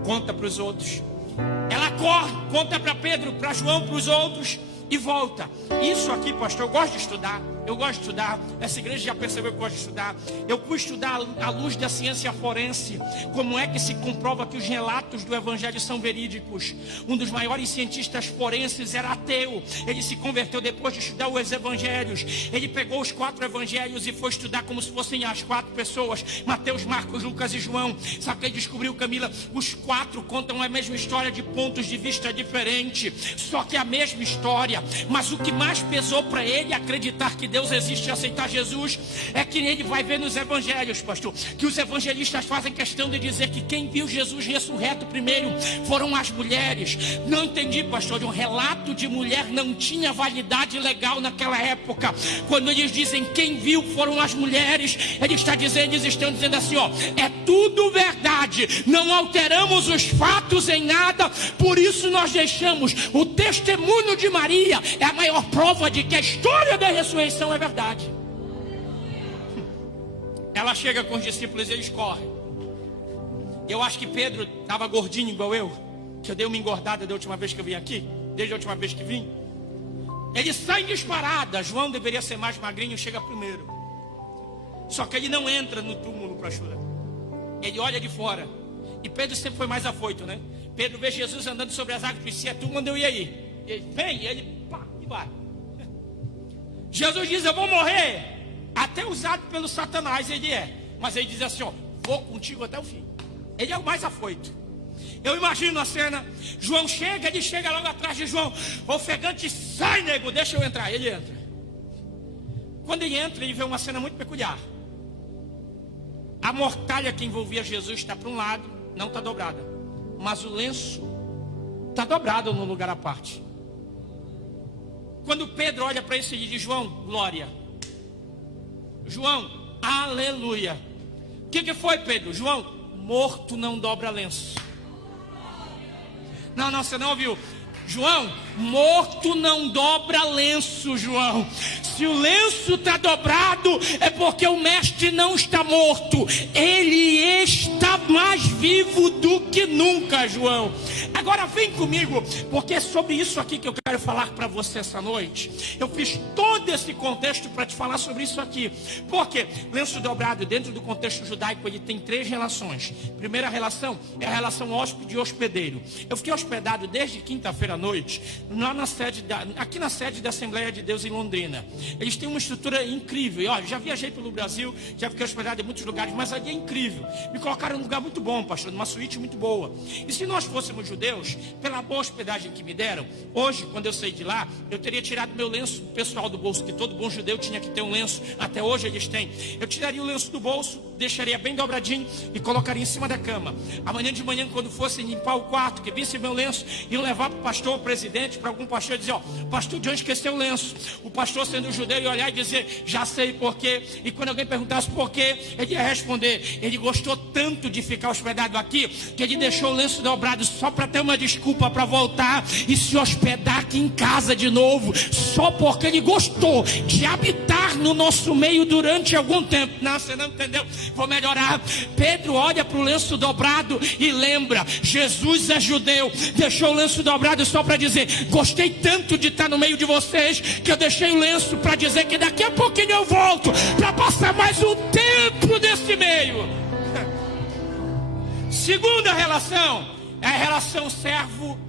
Conta para os outros. Ela corre, conta para Pedro, para João, para os outros e volta. Isso aqui, pastor, eu gosto de estudar. Eu gosto de estudar. Essa igreja já percebeu que eu gosto de estudar. Eu fui estudar à luz da ciência forense. Como é que se comprova que os relatos do evangelho são verídicos? Um dos maiores cientistas forenses era ateu. Ele se converteu depois de estudar os evangelhos. Ele pegou os 4 evangelhos e foi estudar como se fossem as 4 pessoas: Mateus, Marcos, Lucas e João. Sabe o que ele descobriu, Camila? Os 4 contam a mesma história de pontos de vista diferentes. Só que a mesma história. Mas o que mais pesou para ele acreditar que Deus existe e aceitar Jesus é que ele vai ver nos evangelhos, pastor, que os evangelistas fazem questão de dizer que quem viu Jesus ressurreto primeiro foram as mulheres. Não entendi, pastor, um relato de mulher não tinha validade legal naquela época. Quando eles dizem quem viu foram as mulheres, eles estão dizendo assim, ó, é tudo verdade, não alteramos os fatos em nada, por isso nós deixamos o testemunho de Maria, é a maior prova de que a história da ressurreição é verdade. Ela chega com os discípulos e eles correm. Eu acho que Pedro estava gordinho igual eu, que eu dei uma engordada da última vez que eu vim aqui, desde a última vez que vim. Ele sai disparada. João deveria ser mais magrinho, chega primeiro. Só que ele não entra no túmulo para chorar. Ele olha de fora. E Pedro sempre foi mais afoito, né? Pedro vê Jesus andando sobre as águas e diz, se é tu, manda eu ir aí. Ele vem, e ele pá, e vai. Jesus diz, eu vou morrer. Até usado pelo Satanás ele é. Mas ele diz assim, ó, vou contigo até o fim. Ele é o mais afoito. Eu imagino a cena. João chega, ele chega logo atrás de João, ofegante, sai, nego, deixa eu entrar. Ele entra. Quando ele entra, ele vê uma cena muito peculiar. A mortalha que envolvia Jesus está para um lado, não está dobrada. Mas o lenço está dobrado num lugar à parte. Quando Pedro olha para isso, ele diz, João, glória. João, aleluia. O que foi, Pedro? João, morto não dobra lenço. Não, você não ouviu. João, morto não dobra lenço, João. Se o lenço está dobrado, é porque o mestre não está morto. Ele está mais vivo do que nunca, João. Agora vem comigo, porque é sobre isso aqui que eu quero falar para você essa noite. Eu fiz todo esse contexto para te falar sobre isso aqui. Porque lenço dobrado, dentro do contexto judaico, ele tem 3 relações. Primeira relação é a relação hóspede e hospedeiro. Eu fiquei hospedado desde quinta-feira à noite, lá na sede aqui na sede da Assembleia de Deus em Londrina. Eles têm uma estrutura incrível. Olha, já viajei pelo Brasil, já fiquei hospedado em muitos lugares, mas ali é incrível. Me colocaram num lugar muito bom, pastor, numa suíte muito boa. E se nós fôssemos judeus, pela boa hospedagem que me deram, hoje, quando eu saí de lá, eu teria tirado meu lenço pessoal do bolso, que todo bom judeu tinha que ter um lenço, até hoje eles têm. Eu tiraria o lenço do bolso, deixaria bem dobradinho e colocaria em cima da cama. Amanhã de manhã, quando fossem limpar o quarto, que visse meu lenço, iam levar para o pastor, o presidente, para algum pastor e dizer, ó, pastor John esqueceu o lenço. O pastor, sendo judeu, ia olhar e dizer, já sei por quê. E quando alguém perguntasse por quê, ele ia responder, ele gostou tanto de ficar hospedado aqui, que ele deixou o lenço dobrado só para ter uma desculpa para voltar e se hospedar aqui em casa de novo, só porque ele gostou de habitar no nosso meio durante algum tempo. Não, você não entendeu? Vou melhorar. Pedro olha para o lenço dobrado e lembra, Jesus é judeu, deixou o lenço dobrado só para dizer, gostei tanto de estar no meio de vocês, que eu deixei o lenço para dizer que daqui a pouquinho eu volto, para passar mais um tempo nesse meio. Segunda relação é a relação servo,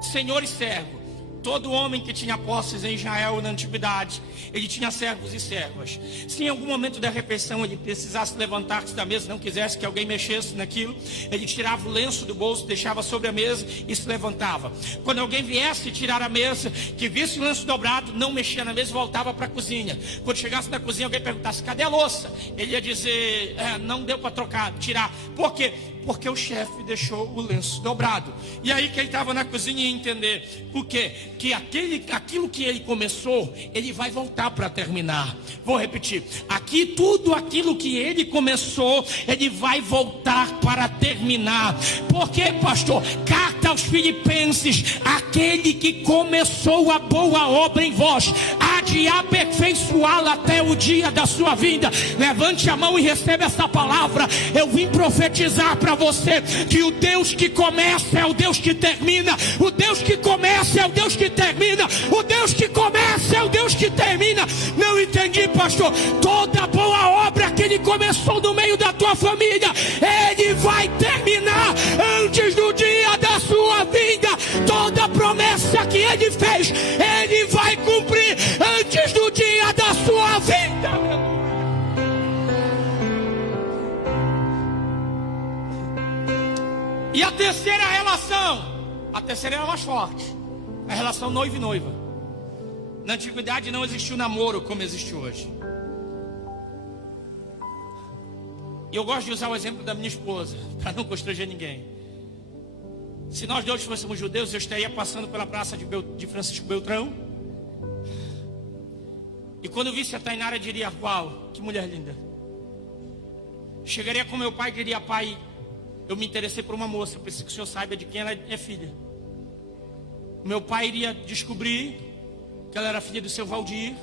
senhor e servo. Todo homem que tinha posses em Israel na antiguidade, ele tinha servos e servas. Se em algum momento da refeição ele precisasse levantar-se da mesa, não quisesse que alguém mexesse naquilo, ele tirava o lenço do bolso, deixava sobre a mesa e se levantava. Quando alguém viesse tirar a mesa, que visse o lenço dobrado, não mexia na mesa e voltava para a cozinha. Quando chegasse na cozinha, alguém perguntasse: cadê a louça? Ele ia dizer: não deu para tirar. Por quê? Porque o chefe deixou o lenço dobrado. E aí quem estava na cozinha ia entender. Por quê? Que aquilo que ele começou, ele vai voltar para terminar. Vou repetir. Aqui tudo aquilo que ele começou, ele vai voltar para terminar. Por quê, pastor? Carta aos Filipenses: aquele que começou a boa obra em vós, há de aperfeiçoá-la até o dia da sua vinda. Levante a mão e receba essa palavra. Eu vim profetizar para você que o Deus que começa é o Deus que termina. O Deus que começa é o Deus que termina. O Deus que começa é o Deus que termina. Não entendi, pastor. Toda boa obra que ele começou no meio da tua família, ele vai terminar antes do dia da sua vinda. Toda promessa que ele fez, ele vai cumprir antes do dia da sua vida. E a terceira relação, a terceira era mais forte, a relação noivo e noiva. Na antiguidade não existiu namoro como existe hoje. E eu gosto de usar o exemplo da minha esposa, para não constranger ninguém. Se nós dois fôssemos judeus, eu estaria passando pela praça de Francisco Beltrão, e quando eu visse a Tainara, eu diria: uau, que mulher linda. Chegaria com meu pai e diria: pai, eu me interessei por uma moça, eu preciso que o senhor saiba de quem ela é filha. Meu pai iria descobrir que ela era filha do seu Valdir,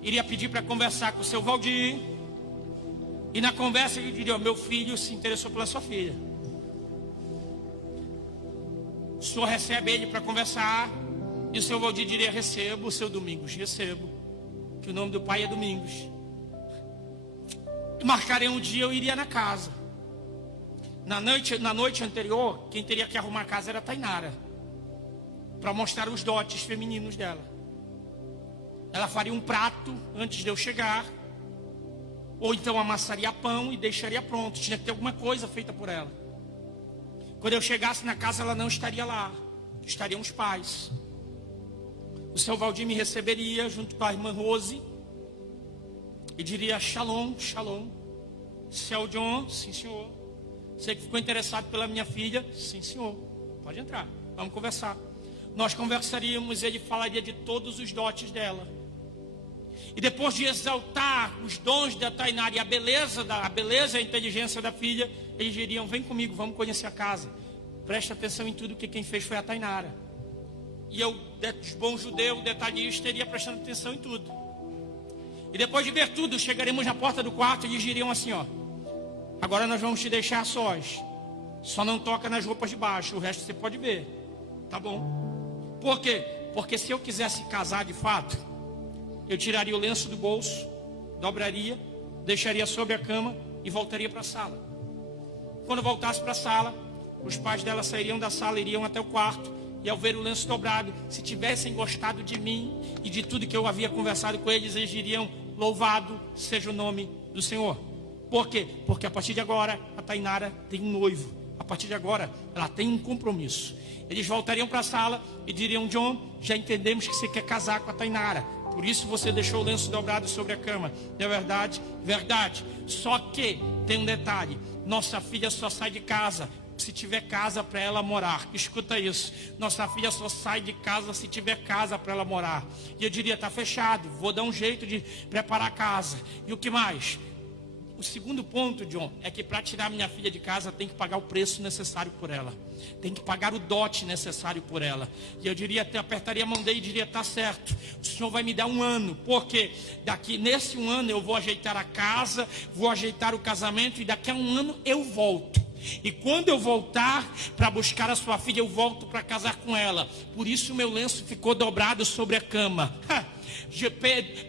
iria pedir para conversar com o seu Valdir, e na conversa ele diria: meu filho se interessou pela sua filha. O senhor recebe ele para conversar, e o seu Valdir diria: recebo. O seu Domingos: recebo, que o nome do pai é Domingos. E marcarei um dia, eu iria na casa. Na noite anterior, quem teria que arrumar a casa era a Tainara, para mostrar os dotes femininos dela. Ela faria um prato antes de eu chegar, ou então amassaria pão e deixaria pronto. Tinha que ter alguma coisa feita por ela. Quando eu chegasse na casa, ela não estaria lá, estariam os pais. O seu Valdir me receberia junto com a irmã Rose e diria: shalom, shalom. Seu John: sim senhor. Você que ficou interessado pela minha filha? Sim senhor. Pode entrar, vamos conversar. Nós conversaríamos, ele falaria de todos os dotes dela. E depois de exaltar os dons da Tainara e a beleza e a inteligência da filha, eles diriam: vem comigo, vamos conhecer a casa. Presta atenção em tudo, que quem fez foi a Tainara. E eu, bom judeu, detalhista, iria prestando atenção em tudo. E depois de ver tudo, chegaremos na porta do quarto e eles diriam assim: ó, agora nós vamos te deixar a sós. Só não toca nas roupas de baixo, o resto você pode ver. Tá bom. Por quê? Porque se eu quisesse casar de fato, eu tiraria o lenço do bolso, dobraria, deixaria sobre a cama e voltaria para a sala. Quando eu voltasse para a sala, os pais dela sairiam da sala, iriam até o quarto, e ao ver o lenço dobrado, se tivessem gostado de mim e de tudo que eu havia conversado com eles, eles diriam: louvado seja o nome do Senhor. Por quê? Porque a partir de agora a Tainara tem um noivo. A partir de agora ela tem um compromisso. Eles voltariam para a sala e diriam: John, já entendemos que você quer casar com a Tainara, por isso você deixou o lenço dobrado sobre a cama. É verdade? Verdade. Só que tem um detalhe: nossa filha só sai de casa se tiver casa para ela morar. Escuta isso: nossa filha só sai de casa se tiver casa para ela morar. E eu diria: tá fechado, vou dar um jeito de preparar a casa. E o que mais? O segundo ponto, John, é que para tirar minha filha de casa tem que pagar o preço necessário por ela. Tem que pagar o dote necessário por ela. E eu diria, até apertaria a mão dele e diria: tá certo, o senhor vai me dar um ano. Porque nesse um ano eu vou ajeitar a casa, vou ajeitar o casamento, e daqui a um ano eu volto. E quando eu voltar para buscar a sua filha, eu volto para casar com ela. Por isso o meu lenço ficou dobrado sobre a cama.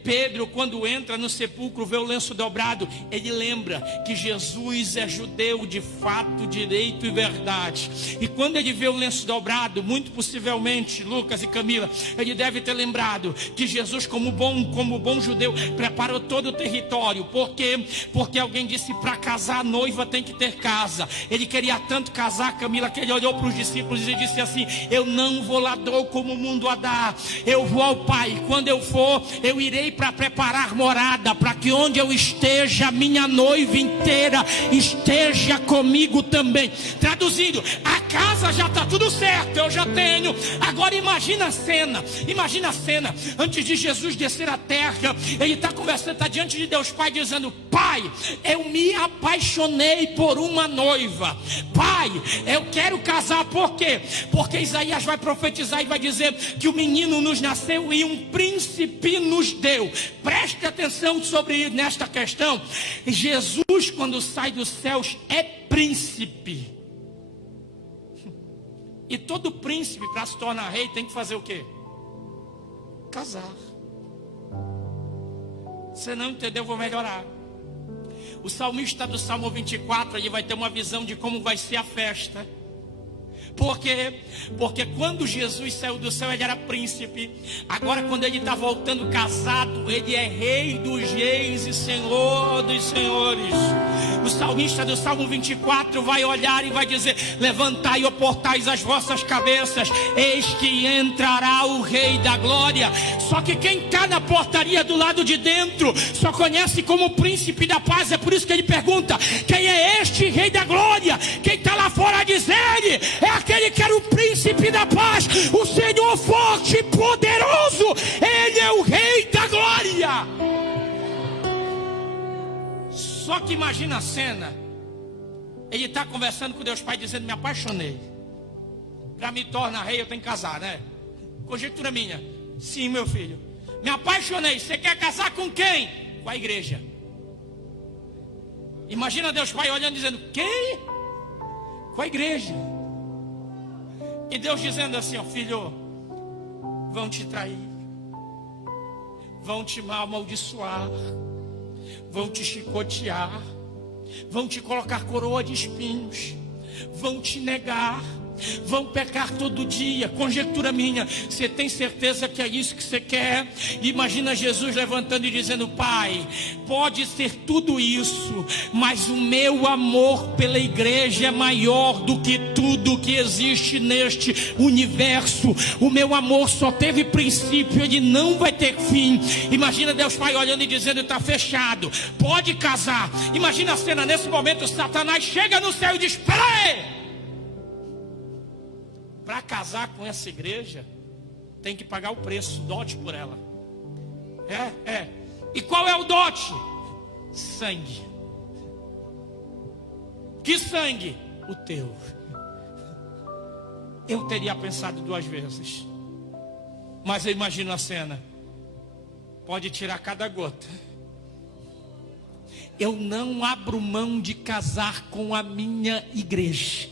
Pedro, quando entra no sepulcro, vê o lenço dobrado, ele lembra que Jesus é judeu de fato, direito e verdade. E quando ele vê o lenço dobrado, muito possivelmente, Lucas e Camila, ele deve ter lembrado que Jesus, como bom judeu, preparou todo o território. Por quê? Porque alguém disse: para casar a noiva tem que ter casa. Ele queria tanto casar, Camila, que ele olhou para os discípulos e disse assim: eu não vou ladrão como o mundo a dar, eu vou ao Pai. Quando eu for, eu irei para preparar morada, para que onde eu esteja, a minha noiva inteira esteja comigo também. Traduzindo, a casa já está tudo certo, eu já tenho. Agora imagina a cena, antes de Jesus descer a terra, ele está conversando, está diante de Deus Pai, dizendo: Pai, eu me apaixonei por uma noiva. Pai, eu quero casar. Por quê? Porque Isaías vai profetizar e vai dizer que o menino nos nasceu e um príncipe nos deu. Preste atenção nesta questão. Jesus, quando sai dos céus, é príncipe. E todo príncipe, para se tornar rei, tem que fazer o quê? Casar. Você não entendeu? Vou melhorar. O salmista do Salmo 24, ele vai ter uma visão de como vai ser a festa. Por quê? Porque quando Jesus saiu do céu, ele era príncipe. Agora, quando ele está voltando casado, ele é rei dos reis e senhor dos senhores. O salmista do Salmo 24 vai olhar e vai dizer: levantai, ó portais, as vossas cabeças, eis que entrará o Rei da Glória. Só que quem está na portaria do lado de dentro só conhece como príncipe da paz. É por isso que ele pergunta: quem é este Rei da Glória? Quem está lá fora diz: ele é aquele que era o príncipe da paz, o Senhor forte e poderoso. Ele é o Rei da Glória. Só que imagina a cena. Ele está conversando com Deus Pai, dizendo: me apaixonei. Para me tornar rei eu tenho que casar, né? Conjectura minha. Sim, meu filho, me apaixonei. Você quer casar com quem? Com a igreja. Imagina Deus Pai olhando, dizendo: quem? Com a igreja. E Deus dizendo assim: ó filho, vão te trair, vão te amaldiçoar, vão te chicotear, vão te colocar coroa de espinhos, vão te negar, vão pecar todo dia. Conjectura minha. Você tem certeza que é isso que você quer? Imagina Jesus levantando e dizendo: Pai, pode ser tudo isso, mas o meu amor pela igreja é maior do que tudo que existe neste universo. O meu amor só teve princípio, ele não vai ter fim. Imagina Deus Pai olhando e dizendo: está fechado, pode casar. Imagina a cena. Nesse momento Satanás chega no céu e diz: espera aí, para casar com essa igreja tem que pagar o preço, dote por ela. E qual é o dote? Sangue. Que sangue? O teu. Eu teria pensado 2 vezes, mas eu imagino a cena. Pode tirar cada gota. Eu não abro mão de casar com a minha igreja.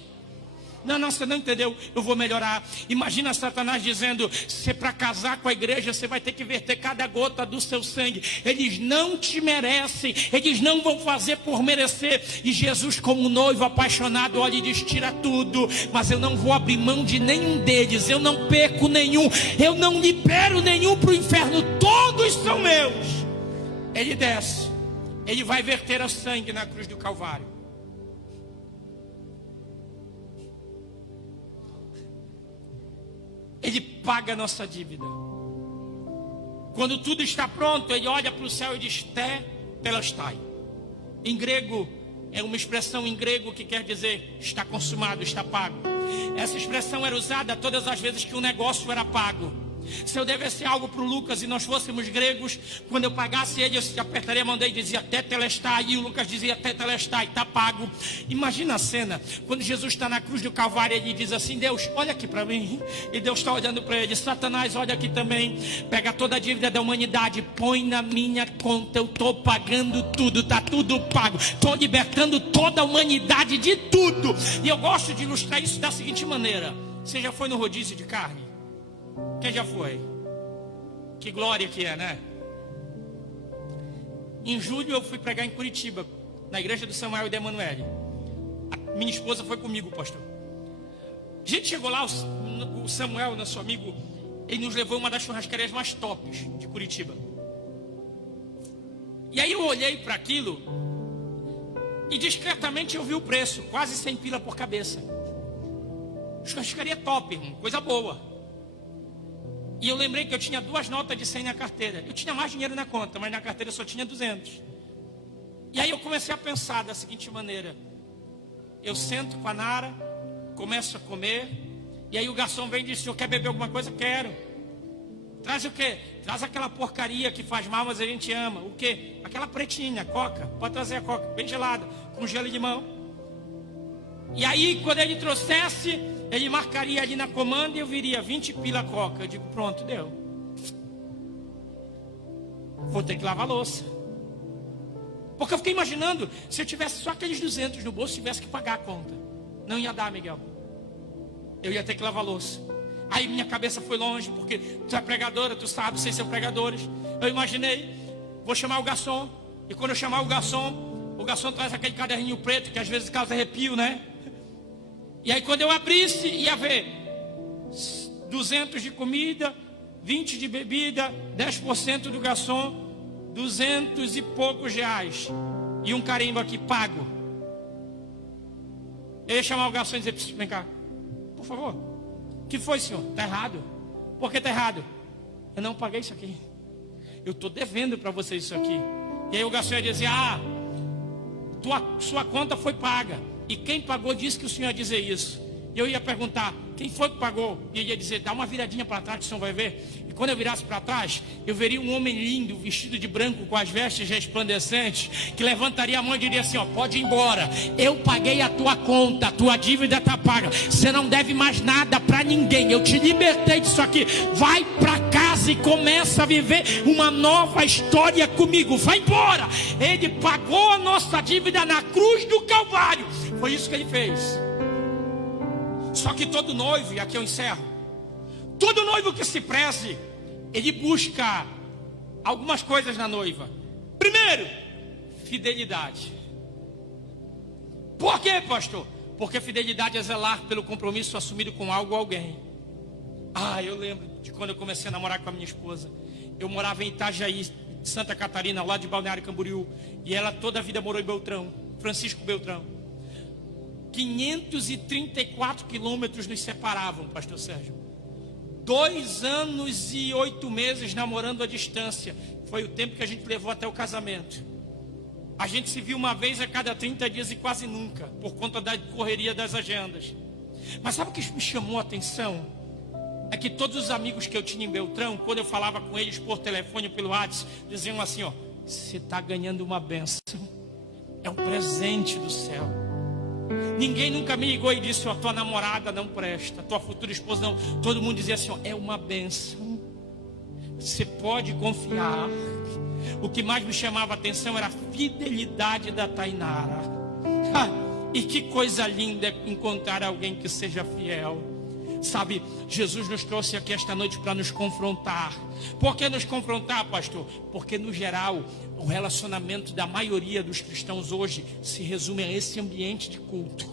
Não, você não entendeu, eu vou melhorar. Imagina Satanás dizendo: se para casar com a igreja você vai ter que verter cada gota do seu sangue. Eles não te merecem, eles não vão fazer por merecer. E Jesus, como noivo apaixonado, olha e diz: tira tudo, mas eu não vou abrir mão de nenhum deles. Eu não perco nenhum, eu não libero nenhum para o inferno, todos são meus. Ele desce, ele vai verter o sangue na cruz do Calvário. Ele paga a nossa dívida. Quando tudo está pronto, ele olha para o céu e diz: tetelestai. Em grego, é uma expressão em grego que quer dizer: está consumado, está pago. Essa expressão era usada todas as vezes que um negócio era pago. Se eu devesse algo para o Lucas e nós fôssemos gregos, quando eu pagasse ele, eu apertaria a mão dele e dizia: tetelestai. E o Lucas dizia: tetelestai, está pago. Imagina a cena, quando Jesus está na cruz do Calvário, ele diz assim: Deus, olha aqui para mim. E Deus está olhando para ele: Satanás, olha aqui também. Pega toda a dívida da humanidade, põe na minha conta. Eu estou pagando tudo, está tudo pago. Estou libertando toda a humanidade de tudo. E eu gosto de ilustrar isso da seguinte maneira: você já foi no rodízio de carne? Quem já foi? Que glória que é, né? Em julho eu fui pregar em Curitiba, na igreja do Samuel e da Emanuele. Minha esposa foi comigo, pastor. A gente chegou lá, o Samuel, nosso amigo, ele nos levou em uma das churrascarias mais tops de Curitiba. E aí eu olhei para aquilo e discretamente eu vi o preço, quase 100 pila por cabeça. Churrascaria top, irmão, coisa boa. E eu lembrei que eu tinha 2 notas de 100 na carteira. Eu tinha mais dinheiro na conta, mas na carteira eu só tinha 200. E aí eu comecei a pensar da seguinte maneira: eu sento com a Nara, começo a comer, e aí o garçom vem e diz: senhor, quer beber alguma coisa? Quero. Traz o quê? Traz aquela porcaria que faz mal, mas a gente ama. O quê? Aquela pretinha, coca. Pode trazer a coca, bem gelada, com gelo e limão. E aí, quando ele trouxesse, ele marcaria ali na comanda e eu viria 20 pila coca. Eu digo, pronto, deu. Vou ter que lavar a louça. Porque eu fiquei imaginando, se eu tivesse só aqueles 200 no bolso, tivesse que pagar a conta. Não ia dar, Miguel. Eu ia ter que lavar a louça. Aí minha cabeça foi longe, porque tu é pregadora, tu sabe, vocês são pregadores. Eu imaginei, vou chamar o garçom. E quando eu chamar o garçom traz aquele caderninho preto, que às vezes causa arrepio, né? E aí quando eu abrisse, ia ver 200 de comida, 20 de bebida, 10% do garçom, 200 e poucos reais. E um carimbo aqui, pago. Eu ia chamar o garçom e dizer, vem cá, por favor. O que foi, senhor? Está errado. Por que está errado? Eu não paguei isso aqui. Eu estou devendo para vocês isso aqui. E aí o garçom ia dizer, sua conta foi paga. E quem pagou disse que o senhor ia dizer isso. E eu ia perguntar, quem foi que pagou? E ele ia dizer, dá uma viradinha para trás que o senhor vai ver. E quando eu virasse para trás, eu veria um homem lindo, vestido de branco, com as vestes resplandecentes, que levantaria a mão e diria assim, pode ir embora. Eu paguei a tua conta, a tua dívida está paga. Você não deve mais nada para ninguém. Eu te libertei disso aqui. Vai para casa e começa a viver uma nova história comigo. Vai embora. Ele pagou a nossa dívida na cruz do Calvário. Foi isso que ele fez. Só que todo noivo, e aqui eu encerro, todo noivo que se preze, ele busca algumas coisas na noiva. Primeiro, fidelidade. Por quê, pastor? Porque fidelidade é zelar pelo compromisso assumido com algo ou alguém. Eu lembro de quando eu comecei a namorar com a minha esposa. Eu morava em Itajaí, Santa Catarina, lá de Balneário Camboriú. E ela toda a vida morou em Beltrão, Francisco Beltrão. 534 quilômetros nos separavam, pastor Sérgio. 2 anos e 8 meses namorando à distância. Foi o tempo que a gente levou até o casamento. A gente se viu uma vez a cada 30 dias e quase nunca, por conta da correria das agendas. Mas sabe o que me chamou a atenção? É que todos os amigos que eu tinha em Beltrão, quando eu falava com eles por telefone ou pelo WhatsApp, diziam assim, você está ganhando uma bênção. É um presente do céu. Ninguém nunca me ligou e disse, tua namorada não presta, tua futura esposa não. Todo mundo dizia assim, é uma bênção. Você pode confiar. O que mais me chamava a atenção era a fidelidade da Tainara. E que coisa linda é encontrar alguém que seja fiel. Sabe, Jesus nos trouxe aqui esta noite para nos confrontar. Por que nos confrontar, pastor? Porque no geral, o relacionamento da maioria dos cristãos hoje se resume a esse ambiente de culto.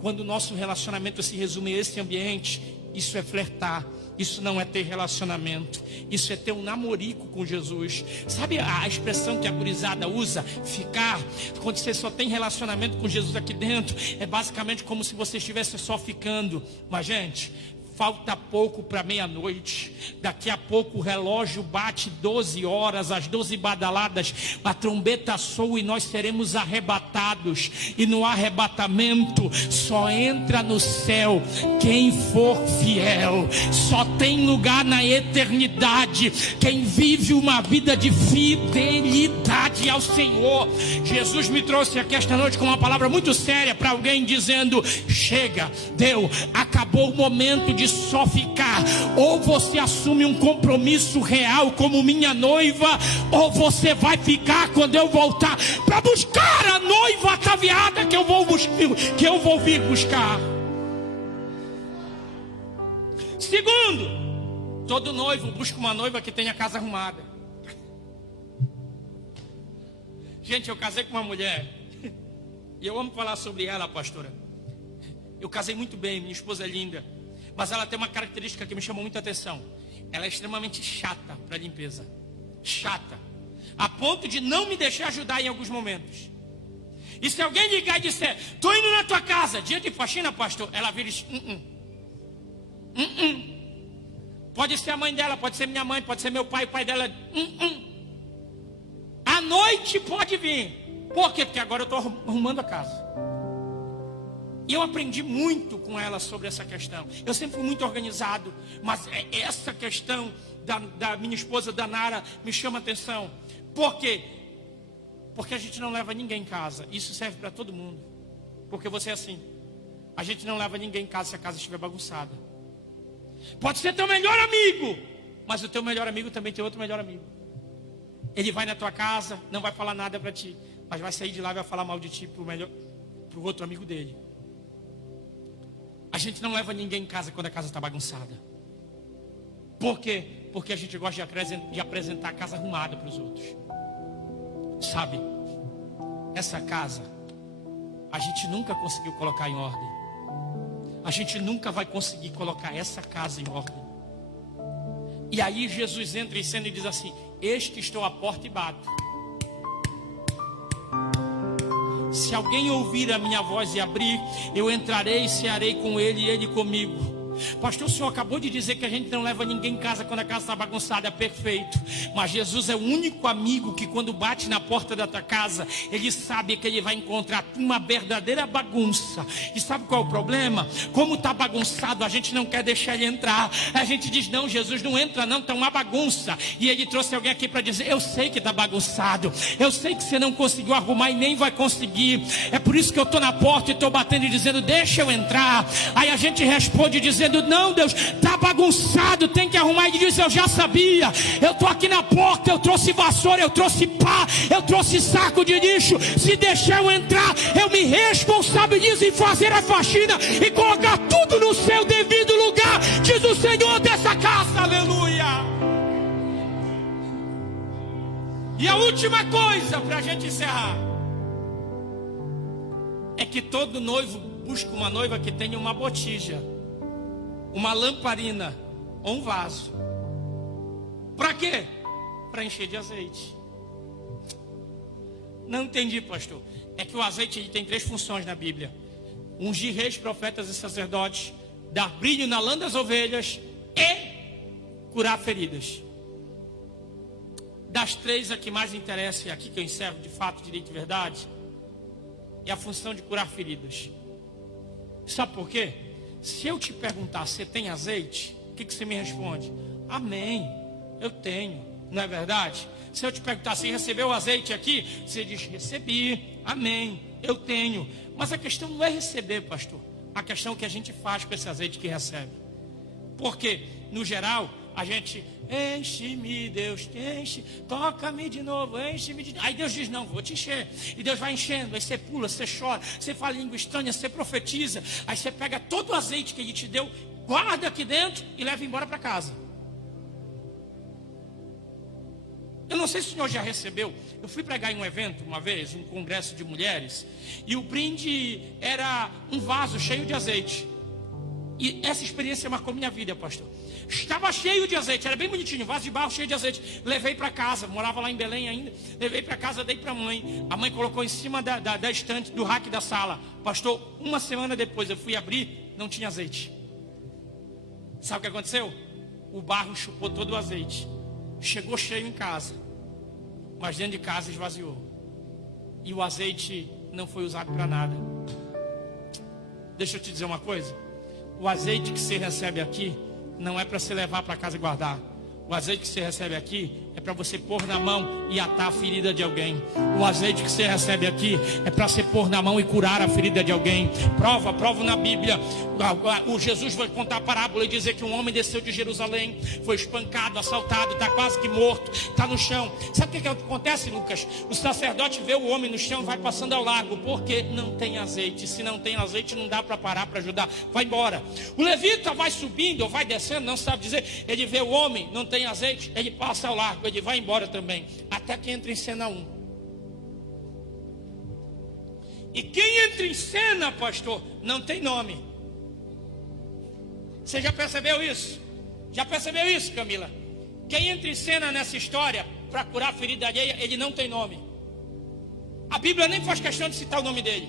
Quando o nosso relacionamento se resume a esse ambiente, isso é flertar. Isso não é ter relacionamento. Isso é ter um namorico com Jesus. Sabe a expressão que a gurizada usa? Ficar. Quando você só tem relacionamento com Jesus aqui dentro, é basicamente como se você estivesse só ficando. Mas gente, falta pouco para meia-noite. Daqui a pouco o relógio bate 12 horas, às 12 badaladas, a trombeta soa e nós seremos arrebatados. E no arrebatamento só entra no céu quem for fiel. Só tem lugar na eternidade quem vive uma vida de fidelidade ao Senhor. Jesus me trouxe aqui esta noite com uma palavra muito séria para alguém dizendo, chega, deu, acabou o momento de só ficar. Ou você assume um compromisso real como minha noiva, ou você vai ficar quando eu voltar para buscar a noiva ataviada que eu vou vir buscar. Segundo, Todo noivo busca uma noiva que tenha a casa arrumada. Gente, eu casei com uma mulher, e eu amo falar sobre ela, pastora. Eu casei muito bem, minha esposa é linda, mas ela tem uma característica que me chamou muita atenção. Ela é extremamente chata para limpeza. Chata. A ponto de não me deixar ajudar em alguns momentos. E se alguém ligar e disser, estou indo na tua casa, dia de faxina, pastor, ela vira e diz, Pode ser a mãe dela, pode ser minha mãe, pode ser meu pai, o pai dela, À noite pode vir. Por quê? Porque agora eu estou arrumando a casa. E eu aprendi muito com ela sobre essa questão. Eu sempre fui muito organizado, mas essa questão da minha esposa, da Nara, me chama a atenção. Por quê? Porque a gente não leva ninguém em casa. Isso serve para todo mundo. Porque você é assim. A gente não leva ninguém em casa se a casa estiver bagunçada. Pode ser teu melhor amigo, mas o teu melhor amigo também tem outro melhor amigo. Ele vai na tua casa, não vai falar nada para ti, mas vai sair de lá e vai falar mal de ti pro outro amigo dele. A gente não leva ninguém em casa quando a casa está bagunçada. Por quê? Porque a gente gosta de apresentar a casa arrumada para os outros. Sabe, essa casa a gente nunca conseguiu colocar em ordem. A gente nunca vai conseguir colocar essa casa em ordem. E aí Jesus entra em cena e diz assim, eis que estou à porta e bato. Se alguém ouvir a minha voz e abrir, eu entrarei e cearei com ele e ele comigo. Pastor, o senhor acabou de dizer que a gente não leva ninguém em casa quando a casa está bagunçada. É perfeito. Mas Jesus é o único amigo que quando bate na porta da tua casa, ele sabe que ele vai encontrar uma verdadeira bagunça. E sabe qual é o problema? Como está bagunçado, a gente não quer deixar ele entrar. A gente diz, não, Jesus, não entra não, está uma bagunça. E ele trouxe alguém aqui para dizer, eu sei que está bagunçado. Eu sei que você não conseguiu arrumar e nem vai conseguir. É por isso que eu estou na porta e estou batendo e dizendo, deixa eu entrar. Aí a gente responde dizendo, não, Deus, está bagunçado, tem que arrumar. E diz, eu já sabia, eu estou aqui na porta, eu trouxe vassoura, eu trouxe pá, eu trouxe saco de lixo. Se deixar eu entrar, eu me responsabilizo em fazer a faxina e colocar tudo no seu devido lugar, diz o Senhor dessa casa, aleluia. E a última coisa para a gente encerrar é que todo noivo busca uma noiva que tenha uma botija, uma lamparina ou um vaso. Para quê? Para encher de azeite. Não entendi, pastor. É que o azeite tem 3 funções na Bíblia: ungir reis, profetas e sacerdotes, dar brilho na lã das ovelhas e curar feridas. Das 3, a que mais interessa, e aqui que eu encerro de fato, direito e verdade, é a função de curar feridas. Sabe por quê? Se eu te perguntar, você tem azeite? O que você me responde? Amém, eu tenho. Não é verdade? Se eu te perguntar, você recebeu o azeite aqui? Você diz, recebi. Amém, eu tenho. Mas a questão não é receber, pastor. A questão é o que a gente faz com esse azeite que recebe. Porque, no geral, a gente, enche-me, Deus, te enche, toca-me de novo, enche-me de novo. Aí Deus diz, não, vou te encher. E Deus vai enchendo, aí você pula, você chora, você fala língua estranha, você profetiza. Aí você pega todo o azeite que Ele te deu, guarda aqui dentro e leva embora para casa. Eu não sei se o senhor já recebeu. Eu fui pregar em um evento uma vez, um congresso de mulheres, e o brinde era um vaso cheio de azeite. E essa experiência marcou minha vida, pastor. Estava cheio de azeite, era bem bonitinho, vaso de barro cheio de azeite. Levei para casa, morava lá em Belém ainda. Levei para casa, dei para a mãe. A mãe colocou em cima da estante, do rack da sala. Pastor, uma semana depois eu fui abrir, não tinha azeite. Sabe o que aconteceu? O barro chupou todo o azeite. Chegou cheio em casa, mas dentro de casa esvaziou. E o azeite não foi usado para nada. Deixa eu te dizer uma coisa. O azeite que você recebe aqui não é para você levar para casa e guardar. O azeite que você recebe aqui é para você pôr na mão e atar a ferida de alguém. O azeite que você recebe aqui é para você pôr na mão e curar a ferida de alguém. Prova na Bíblia. O Jesus vai contar a parábola e dizer que um homem desceu de Jerusalém, foi espancado, assaltado, está quase que morto, está no chão. Sabe o que acontece, Lucas? O sacerdote vê o homem no chão e vai passando ao largo, porque não tem azeite. Se não tem azeite, não dá para parar para ajudar, vai embora. O levita vai subindo ou vai descendo, não sabe dizer. Ele vê o homem, não tem azeite, ele passa ao largo, ele vai embora também, até que entra em cena 1. E quem entra em cena, pastor, não tem nome. Você já percebeu isso? Já percebeu isso, Camila? Quem entra em cena nessa história para curar a ferida alheia, ele não tem nome. A Bíblia nem faz questão de citar o nome dele,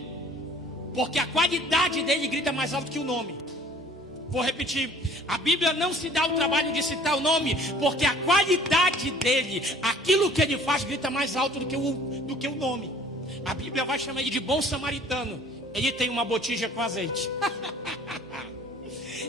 porque a qualidade dele grita mais alto que o nome. Vou repetir, a Bíblia não se dá o trabalho de citar o nome, porque a qualidade dele, aquilo que ele faz, grita mais alto do que o nome. A Bíblia vai chamar ele de bom samaritano. Ele tem uma botija com azeite.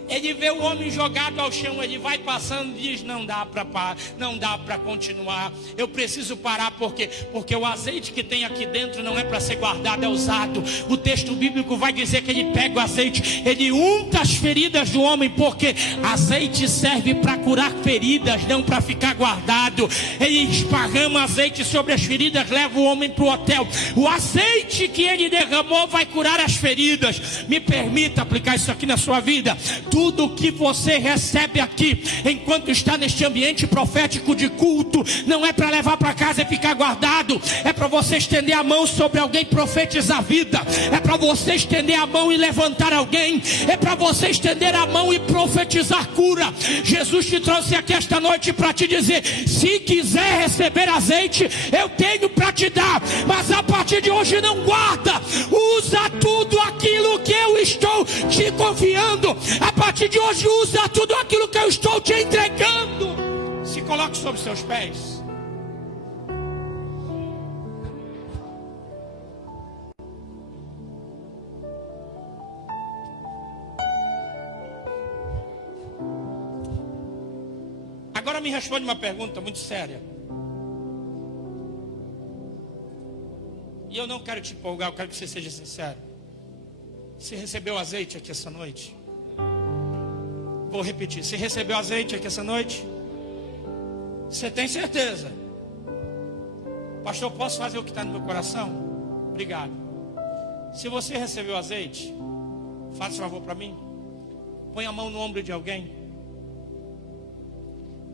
Ele vê o homem jogado ao chão, ele vai passando e diz: não dá para continuar. Eu preciso parar porque o azeite que tem aqui dentro não é para ser guardado, é usado. O texto bíblico vai dizer que ele pega o azeite, ele unta as feridas do homem, porque azeite serve para curar feridas, não para ficar guardado. Ele esparrama azeite sobre as feridas, leva o homem para o hotel. O azeite que ele derramou vai curar as feridas. Me permita aplicar isso aqui na sua vida. Tudo que você recebe aqui, enquanto está neste ambiente profético de culto, não é para levar para casa e ficar guardado. É para você estender a mão sobre alguém, profetizar a vida. É para você estender a mão e levantar alguém. É para você estender a mão e profetizar cura. Jesus te trouxe aqui esta noite para te dizer: se quiser receber azeite, eu tenho para te dar, mas a partir de hoje não guarda. Usa tudo aquilo que eu estou te confiando. A partir de hoje, usa tudo aquilo que eu estou te entregando. Se coloque sobre seus pés. Agora me responde uma pergunta muito séria. E eu não quero te empolgar, eu quero que você seja sincero. Você recebeu azeite aqui essa noite? Vou repetir, você recebeu azeite aqui essa noite? Você tem certeza? Pastor, posso fazer o que está no meu coração? Obrigado. Se você recebeu azeite, faça um favor para mim. Põe a mão no ombro de alguém.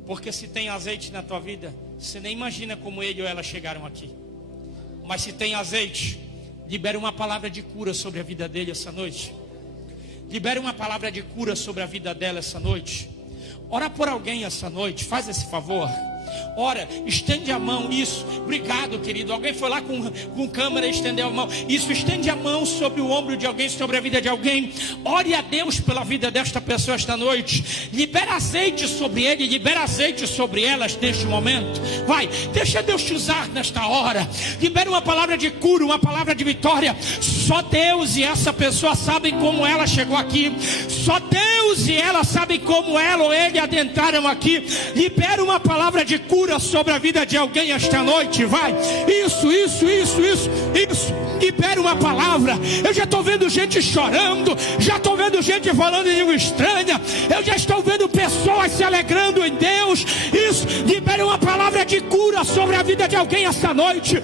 Porque se tem azeite na tua vida, você nem imagina como ele ou ela chegaram aqui. Mas se tem azeite, libere uma palavra de cura sobre a vida dele essa noite. Libere uma palavra de cura sobre a vida dela essa noite. Ora por alguém essa noite, faz esse favor. Ora, estende a mão, isso. Obrigado, querido. Alguém foi lá com câmera e estendeu a mão. Isso, estende a mão sobre o ombro de alguém, sobre a vida de alguém. Ore a Deus pela vida desta pessoa esta noite. Libera azeite sobre ele, libera azeite sobre elas neste momento. Vai, deixa Deus te usar nesta hora. Libera uma palavra de cura, uma palavra de vitória. Só Deus e essa pessoa sabem como ela chegou aqui. Só Deus e ela sabem como ela ou ele adentraram aqui. Libera uma palavra de cura sobre a vida de alguém esta noite, vai. Isso. Libera uma palavra. Eu já estou vendo gente chorando, já estou vendo gente falando em língua estranha, eu já estou vendo pessoas se alegrando em Deus. Isso, libera uma palavra de cura sobre a vida de alguém esta noite.